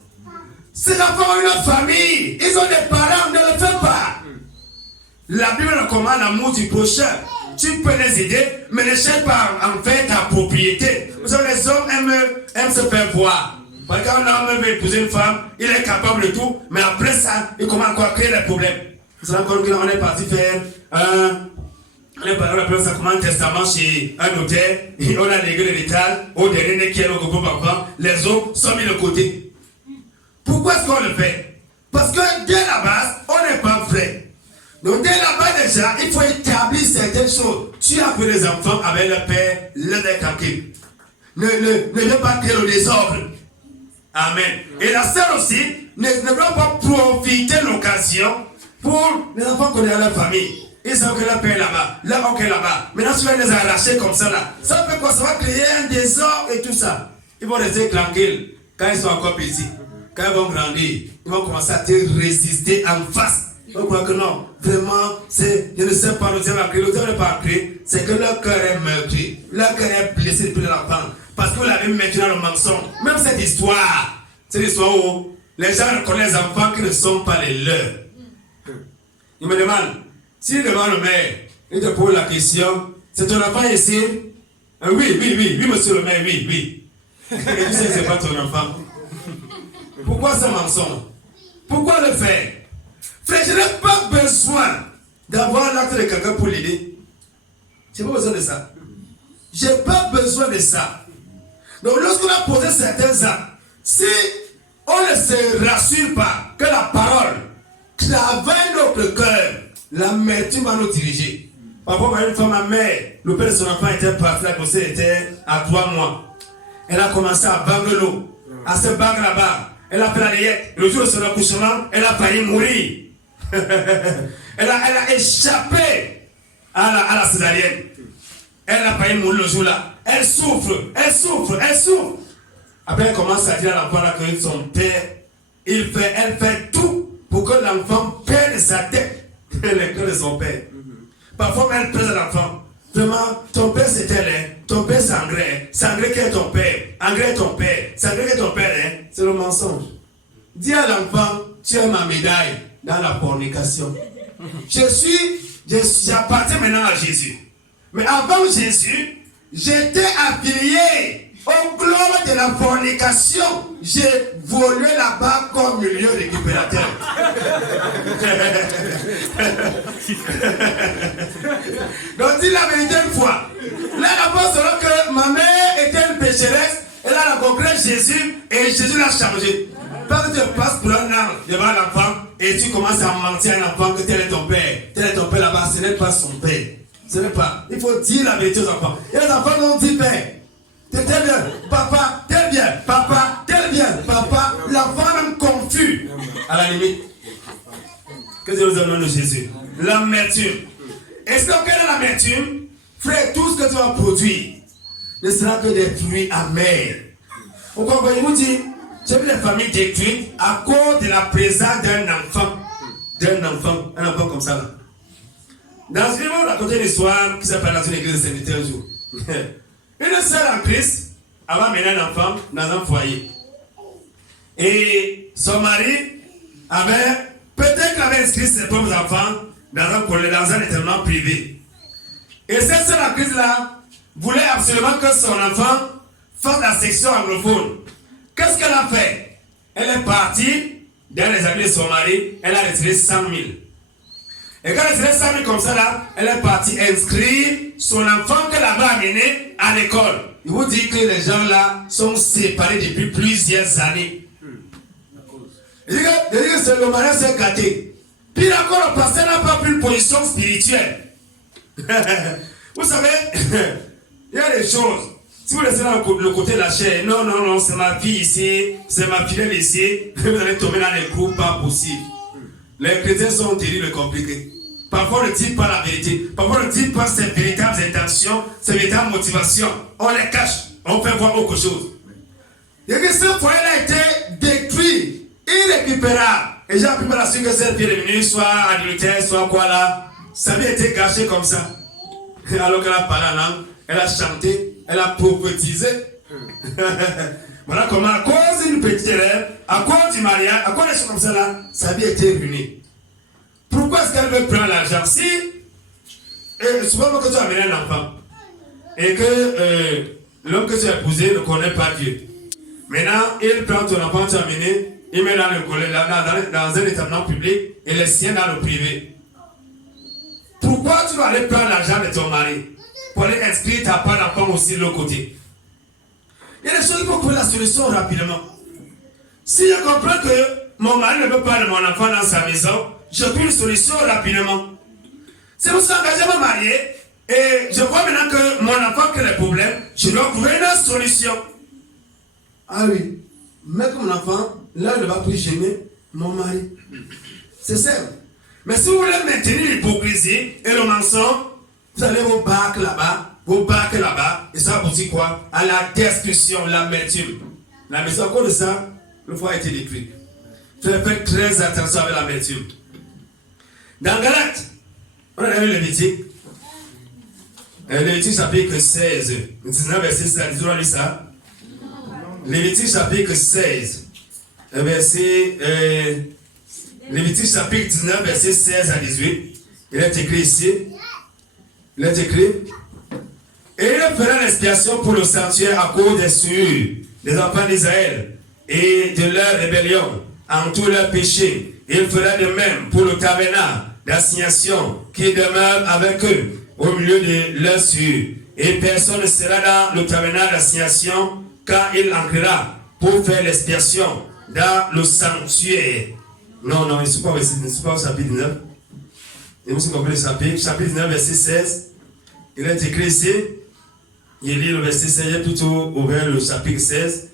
Ces enfants ont une famille. Ils ont des parents, ne le fais pas. La Bible recommande l'amour du prochain. Tu peux les aider, mais ne cherche pas à en faire ta propriété. Vous savez, les hommes aiment se faire voir. Parce qu'un homme veut épouser une femme, il est capable de tout, mais après ça, il commence encore à créer des problèmes. Vous savez encore qu'on est parti faire on appelle ça comme un testament chez un notaire, et on a légué l'héritage au dernier qui est le groupe papa, les autres sont mis de côté. Pourquoi est-ce qu'on le fait? Parce que dès la base, on n'est pas vrai. Donc dès la base déjà, il faut établir certaines choses. Tu as pris les enfants avec le père, l'un est tranquille. Ne viens pas créer le désordre. Amen. Et la sœur aussi, ne doit pas profiter de l'occasion pour les enfants connaissent leur famille. Ils savent que leur père est là-bas, leur oncle est là-bas. Maintenant tu vas les arracher comme ça là. Ça fait quoi? Ça va créer un désordre et tout ça. Ils vont rester tranquilles quand ils sont encore petits. Quand ils vont grandir, ils vont commencer à te résister en face. On croit que non, vraiment, je ne sais pas, le Dieu va créer, le Dieu n'est pas créé, c'est que leur cœur est meurtri, leur cœur est blessé depuis l'enfant. Parce que vous l'avez maintenant le mensonge. Même cette histoire, c'est l'histoire où les gens reconnaissent les enfants qui ne sont pas les leurs. Ils me demandent, s'il demande le maire, il te pose la question, c'est ton enfant ici? Oui, monsieur le maire, oui. Et tu sais que ce n'est pas ton enfant. Pourquoi ce mensonge? Pourquoi le faire? Frère, je n'ai pas besoin d'avoir l'acte de quelqu'un pour l'aider. J'ai pas besoin de ça. J'ai pas besoin de ça. Donc lorsqu'on a posé certains actes, si on ne se rassure pas que la parole travaille notre cœur, l'amertume va nous diriger. Parfois, une fois, ma mère, le père de son enfant était parti, la grossesse était à 3 mois. Elle a commencé à battre l'eau, à se battre là-bas. Elle a fait la layette. Le jour de son accouchement, elle a failli mourir. elle a échappé à la césarienne. Elle a failli mourir le jour-là. Elle souffre. Après, elle commence à dire à l'enfant que son père, elle fait tout pour que l'enfant perde sa tête. Le cœur de son père. Parfois, elle prête à l'enfant. Vraiment, ton père c'était laid, ton père sangrait qui est ton père, André est ton père, sangrait qui est ton père, hein? C'est le mensonge. Dis à l'enfant, tu es ma médaille dans la fornication. J'appartiens maintenant à Jésus. Mais avant Jésus, j'étais affilié au globe de la fornication. J'ai volé là-bas comme milieu récupérateur. Donc dis la vérité une fois. Là, d'abord, selon que ma mère était une pécheresse, elle a rencontré Jésus et Jésus l'a changé. Parce que tu passes pour un ange devant l'enfant et tu commences à mentir à un enfant que tel est ton père là-bas, ce n'est pas son père. Ce n'est pas. Il faut dire la vérité aux enfants. Et les enfants n'ont dit père. T'es bien, papa, t'es bien, papa, t'es bien, papa. L'enfant est même confus. À la limite. Que Dieu nous donne au nom de Jésus. L'amertume. Est-ce que quelle est l'amertume? Frère, tout ce que tu vas produire ne sera que des fruits amers. Pourquoi voyez-vous dire, j'ai vu les familles détruites à cause de la présence d'un enfant. Un enfant comme ça là. Dans une on racontait une histoire qui s'appelle dans une église de Saint-Vité un jour. Une sœur en Christ avait mené un enfant dans un foyer. Et son mari avait, peut-être qu'il avait inscrit ses propres enfants dans un établissement privé. Et cette sœur en Christ là voulait absolument que son enfant fasse la section anglophone. Qu'est-ce qu'elle a fait? Elle est partie dans les amis de son mari, elle a retiré 100 000. Et quand elle a retiré 100 000 comme ça là, elle est partie inscrire son enfant qu'elle avait amené à l'école. Il vous dit que les gens là sont séparés depuis plusieurs années. Il dit que c'est le mari s'est gâté. Puis encore, le pasteur n'a pas pris une position spirituelle. Vous savez, il y a des choses. Si vous laissez le côté de la chair, non, c'est ma fille ici, c'est ma fidèle ici, vous allez tomber dans les groupes pas possible. Les chrétiens sont terribles et compliqués. Parfois, on ne dit pas la vérité. Parfois, on ne dit pas ses véritables intentions, ses véritables motivations. On les cache, on fait voir autre chose. Et que ce foyer a été détruit, irrécupérable. Et j'ai appris par la suite que cette fille est venue, soit adultère, soit quoi là. Sa vie a été gâchée comme ça. Alors qu'elle a parlé en langue, elle a chanté, elle a prophétisé. Voilà comment, à cause d'une petite erreur, à cause du mariage, à cause des choses comme ça là, sa vie a été ruinée. Pourquoi est-ce qu'elle veut prendre l'argent? Si, souvent que tu as amené un enfant, et que l'homme que tu as épousé ne connaît pas Dieu. Maintenant, il prend ton enfant, tu as amené, il met dans le collège, dans un établissement public, et les siens dans le privé. Pourquoi tu dois aller prendre l'argent de ton mari pour aller inscrire ta part d'enfant aussi de l'autre côté? Il y a des choses, il faut trouver la solution rapidement. Si je comprends que mon mari ne veut pas de mon enfant dans sa maison, je trouve une solution rapidement. Si vous êtes engagé à me marier, et je vois maintenant que mon enfant a des problèmes, je dois trouver une solution. Ah oui, mettre mon enfant, là il ne va plus gêner mon mari. C'est simple. Mais si vous voulez maintenir l'hypocrisie et le mensonge, vous allez vous battre là-bas, et ça aboutit quoi? À la destruction, l'amertume. L'amertume, à cause de ça, le foie a été détruit. Faites très attention avec l'amertume. Dans Galates, on a vu Lévitique. Lévitique chapitre 16, 19 verset 16, on a lu ça. Lévitique chapitre 16, Lévitique chapitre 19 verset 16 à 18. Il est écrit ici. Il est écrit. Et il fera l'expiation pour le sanctuaire à cause des souillures des enfants d'Israël et de leur rébellion en tous leurs péchés. Il fera de même pour le tabernacle d'assignation qui demeure avec eux au milieu de leurs cieux. Et personne ne sera dans le tabernacle d'assignation quand il entrera pour faire l'expiation dans le sanctuaire. Non, je ne suis pas au chapitre 9. Et vous comprenez le chapitre 9, verset 16. Il est écrit ici, il lit le verset 16, il est plutôt ouvert le chapitre 16.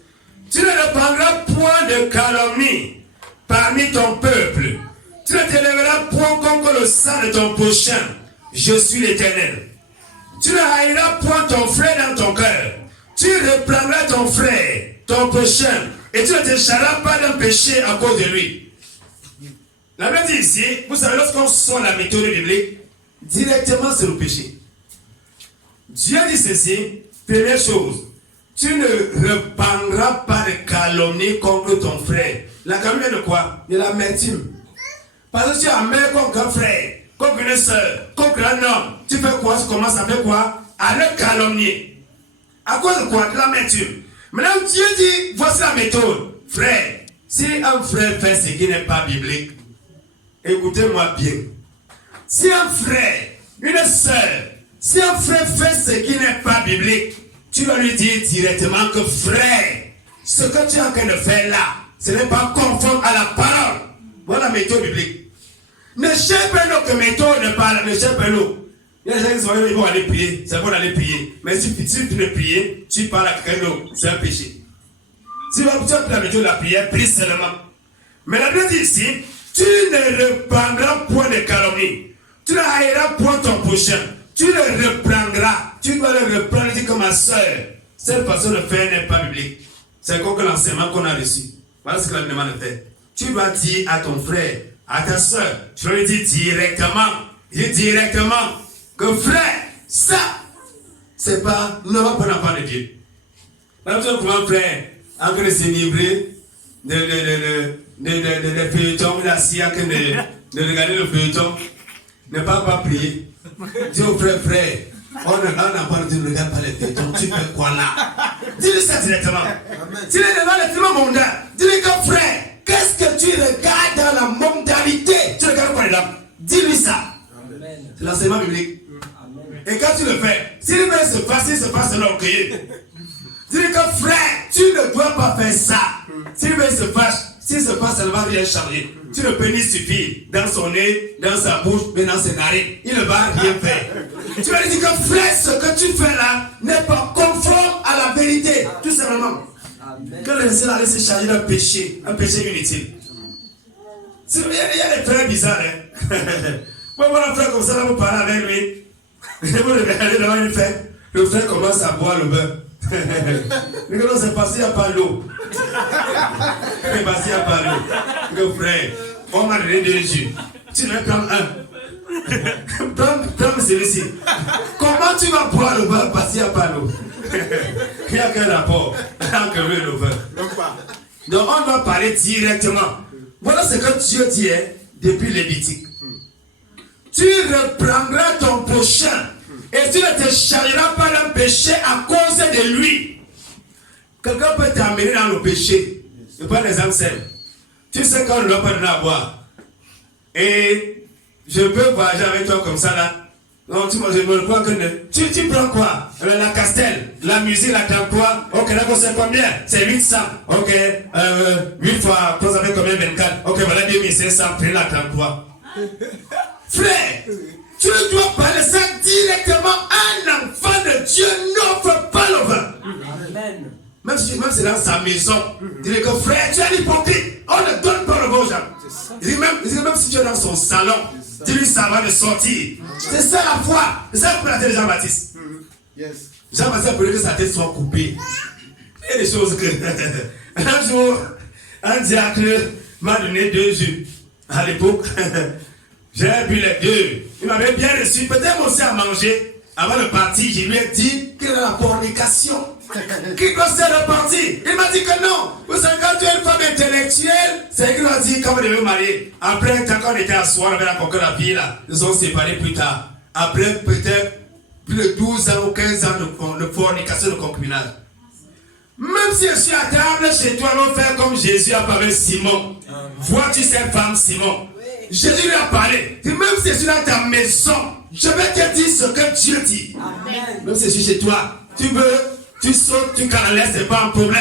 Tu ne répandras point de calomnie parmi ton peuple. Tu ne t'élèveras point contre le sang de ton prochain. Je suis l'Éternel. Tu ne haïras point ton frère dans ton cœur. Tu reprendras ton frère, ton prochain, et tu ne te chargeras pas d'un péché à cause de lui. La Bible dit ici, vous savez, lorsqu'on sort la méthode biblique, directement c'est le péché. Dieu dit ceci, première chose, tu ne répandras pas de calomnie contre ton frère. La calomnie de quoi? De l'amertume. Parce que tu es amer contre un frère, contre une soeur, contre un homme. Tu fais quoi? Tu commences à faire quoi? À le calomnier. À cause de quoi? De l'amertume. Maintenant Dieu dit, voici la méthode. Frère, si un frère fait ce qui n'est pas biblique, écoutez-moi bien. Si un frère, une soeur, si un frère fait ce qui n'est pas biblique, tu vas lui dire directement que frère, ce que tu es en train de faire là, ce n'est pas conforme à la parole. Voilà la méthode biblique. Ne cherche pas l'eau que méthode ne parle, ne cherche pas l'eau. Il y a des gens qui sont ils vont aller prier, c'est bon d'aller prier. Mais si tu ne prier, tu parles à quelqu'un d'autre, c'est un péché. Si tu as la méthode de la prière, prie seulement. Mais la Bible dit ici, tu ne reprendras point de calomnie. Tu ne haïras point ton prochain. Tu le reprendras. Tu dois le reprendre, dit comme ma soeur. Cette façon de faire n'est pas biblique. C'est comme l'enseignement qu'on a reçu. Voilà ce que la demande de faire. Tu dois dire à ton frère, à ta soeur, tu dois lui dire directement, que frère, ça, c'est pas, ne va pas l'enfant de Dieu. Là, tu vois un frère, en train de s'énivrer, de feuilletons, il est assis en train de regarder le feuilleton, ne pas prier. Dis au frère, on n'a pas dit ne regarde pas les feuilletons, tu fais quoi là? Dis-lui ça directement. S'il est devant le film mondial, dis-lui que frère, qu'est-ce que tu regardes dans la mondialité? Tu regardes quoi là? Dis-lui ça. C'est l'enseignement biblique. Et quand tu le fais, s'il veut se passe l'orgueil. Dis-lui que frère, tu ne dois pas faire ça. S'il veut se fâche, s'il se passe, elle va rien changer. Tu le pénis suffit dans son nez, dans sa bouche, mais dans ses narines. Il ne va rien faire. Tu vas lui dire que frère, ce que tu fais là n'est pas conforme à la vérité. Tout simplement. Que le Seigneur allait se charger d'un péché, un péché inutile. Il y a des frères bizarres. Moi, voilà un frère comme ça, là, vous parlez avec lui. Vous le regardez devant une fête. Le frère commence à boire le beurre. Le gars, c'est passé, il n'y a pas l'eau. C'est passé, il n'y a pas l'eau. Le frère, on m'a donné 2 jus. Tu veux prendre un. Prends celui-ci. Comment tu vas boire le beurre parce qu'il n'y a pas l'eau? Il n'y a qu'un rapport entre le beurre. Donc, on doit parler directement. Voilà ce que Dieu dit depuis Lévitique. Tu reprendras ton prochain et tu ne te chargeras pas d'un péché à cause de lui. Quelqu'un peut t'amener dans le péché. Je prends l'exemple simple. Tu sais qu'on ne doit pas donner à boire. Et je peux voyager avec toi comme ça là. Non, je me crois que tu prends quoi? La castelle, la musique, la quoi? Ok, d'accord, c'est combien? C'est 800. Ok, 8 fois 3 avec combien? 24. Ok, voilà 2500, prenez la 33. Frère, tu dois parler ça directement. Un enfant de Dieu n'offre pas le vin. Amen. Même si c'est dans sa maison, dis-le que frère, tu es un hypocrite. On ne donne pas le bon genre. Même si tu es dans son salon, dis-lui ça va de sortir. C'est ça la foi. C'est ça pour la tête de Jean-Baptiste. Jean-Baptiste a voulu que sa tête soit coupée. Il y a des choses que. Un jour, un diacre m'a donné 2 jus. À l'époque, j'ai bu les 2. Il m'avait bien reçu. Peut-être aussi à manger. Avant de partir, je lui ai dit qu'il y a la fornication. Qui concerne le parti? Il m'a dit que non. Vous savez, quand tu es une femme intellectuelle, c'est qu'il m'a dit quand vous devez vous marier. Après, quand on était à soi, on avait rencontré la vie là. Nous sommes séparés plus tard. Après, peut-être plus de 12 ans ou 15 ans de fornication, de concubinage. Même si je suis à table chez toi, on va faire comme Jésus a parlé Simon. Vois-tu cette femme, Simon? Jésus lui a parlé. Même si je suis dans ta maison, je vais te dire ce que Dieu dit. Amen. Même si je suis chez toi, tu veux, tu sautes, tu canalises, c'est pas un problème.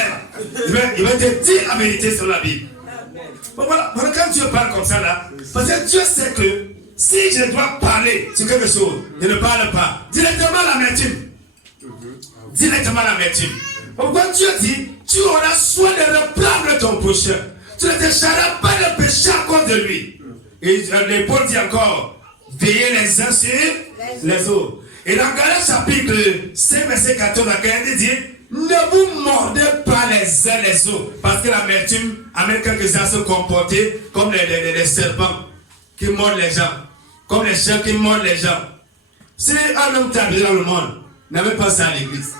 Il va te dire la vérité sur la Bible. Bon, voilà, quand Dieu parle comme ça là, parce que Dieu sait que si je dois parler sur quelque chose, je ne parle pas. Directement l'amertume. Directement l'amertume. Pourquoi Dieu dit, tu auras soin de reprendre ton prochain. Tu ne te chargeras pas de péché à cause de lui. Et Paul dit encore, veillez les uns sur les autres. Et dans Galates chapitre 5, verset 14 à 15, il dit, ne vous mordez pas les uns les autres. Parce que l'amertume amène quelques-uns à se comporter comme les serpents qui mordent les gens. Comme les chiens qui mordent les gens. Si un homme t'a abusé dans le monde, n'avait pas ça à l'église.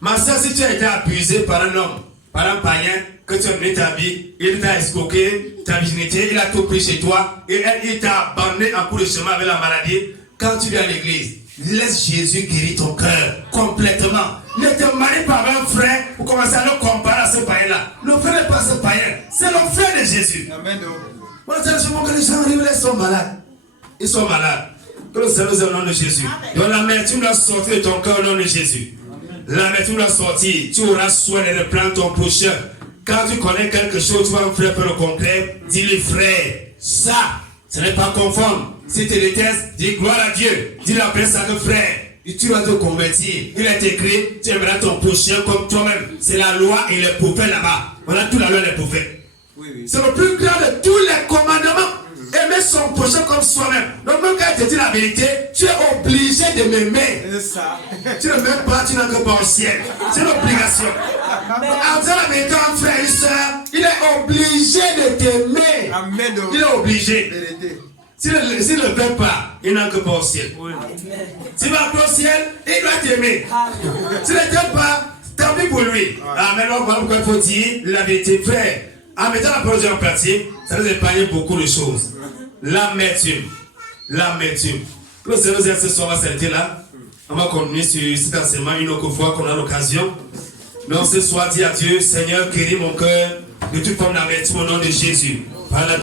Ma soeur, si tu as été abusé par un homme, par un païen, que tu as donné ta vie, il t'a escroqué, ta virginité, il a tout pris chez toi, et il t'a abandonné en cours de chemin avec la maladie, quand tu viens à l'église, laisse Jésus guérir ton cœur complètement. Ne te marie pas avec un frère pour commencer à le comparer à ce païen-là. Le frère n'est pas ce païen, c'est le frère de Jésus. Amen. Moi, je vois que les gens arrivent, ils sont malades. Ils sont malades. Que le Seigneur nous aime au nom de Jésus. Donc l'amertume doit sortir de ton cœur au nom de Jésus. L'amertume doit sortir. Tu auras soin de reprendre ton prochain. Quand tu connais quelque chose, tu vas un frère faire le concret. Dis-lui, frère, ça, ce n'est pas conforme. Si tu détestes, dis gloire à Dieu. Dis la presse à ton frère. Et tu vas te convertir. Il est écrit, tu aimeras ton prochain comme toi-même. C'est la loi et les prophètes là-bas. Voilà toute la loi et les prophètes. Oui, oui. C'est le plus grand de tous les commandements. Aimer son prochain comme soi-même. Donc même quand il te dit la vérité, tu es obligé de m'aimer. C'est ça. Tu ne m'aimes pas, tu n'as que pas au ciel. C'est l'obligation. En disant la vérité à un frère et une soeur, il est obligé de t'aimer. Amen. Il est obligé. S'il ne le fait pas, il n'a que pas au ciel. Oui. S'il va pas au ciel, il doit t'aimer. S'il ne t'aime pas, tant pis pour lui. Maintenant, voilà pourquoi il faut dire la vérité. Frère, en mettant la parole en pratique, ça nous épargne beaucoup de choses. L'amertume. L'amertume. Le Seigneur nous aide ce soir, on va s'arrêter là. On va continuer sur cet enseignement une autre fois qu'on a l'occasion. Donc ce soir, dis à Dieu, Seigneur, guéris mon cœur de toute forme d'amertume au nom de Jésus. Par la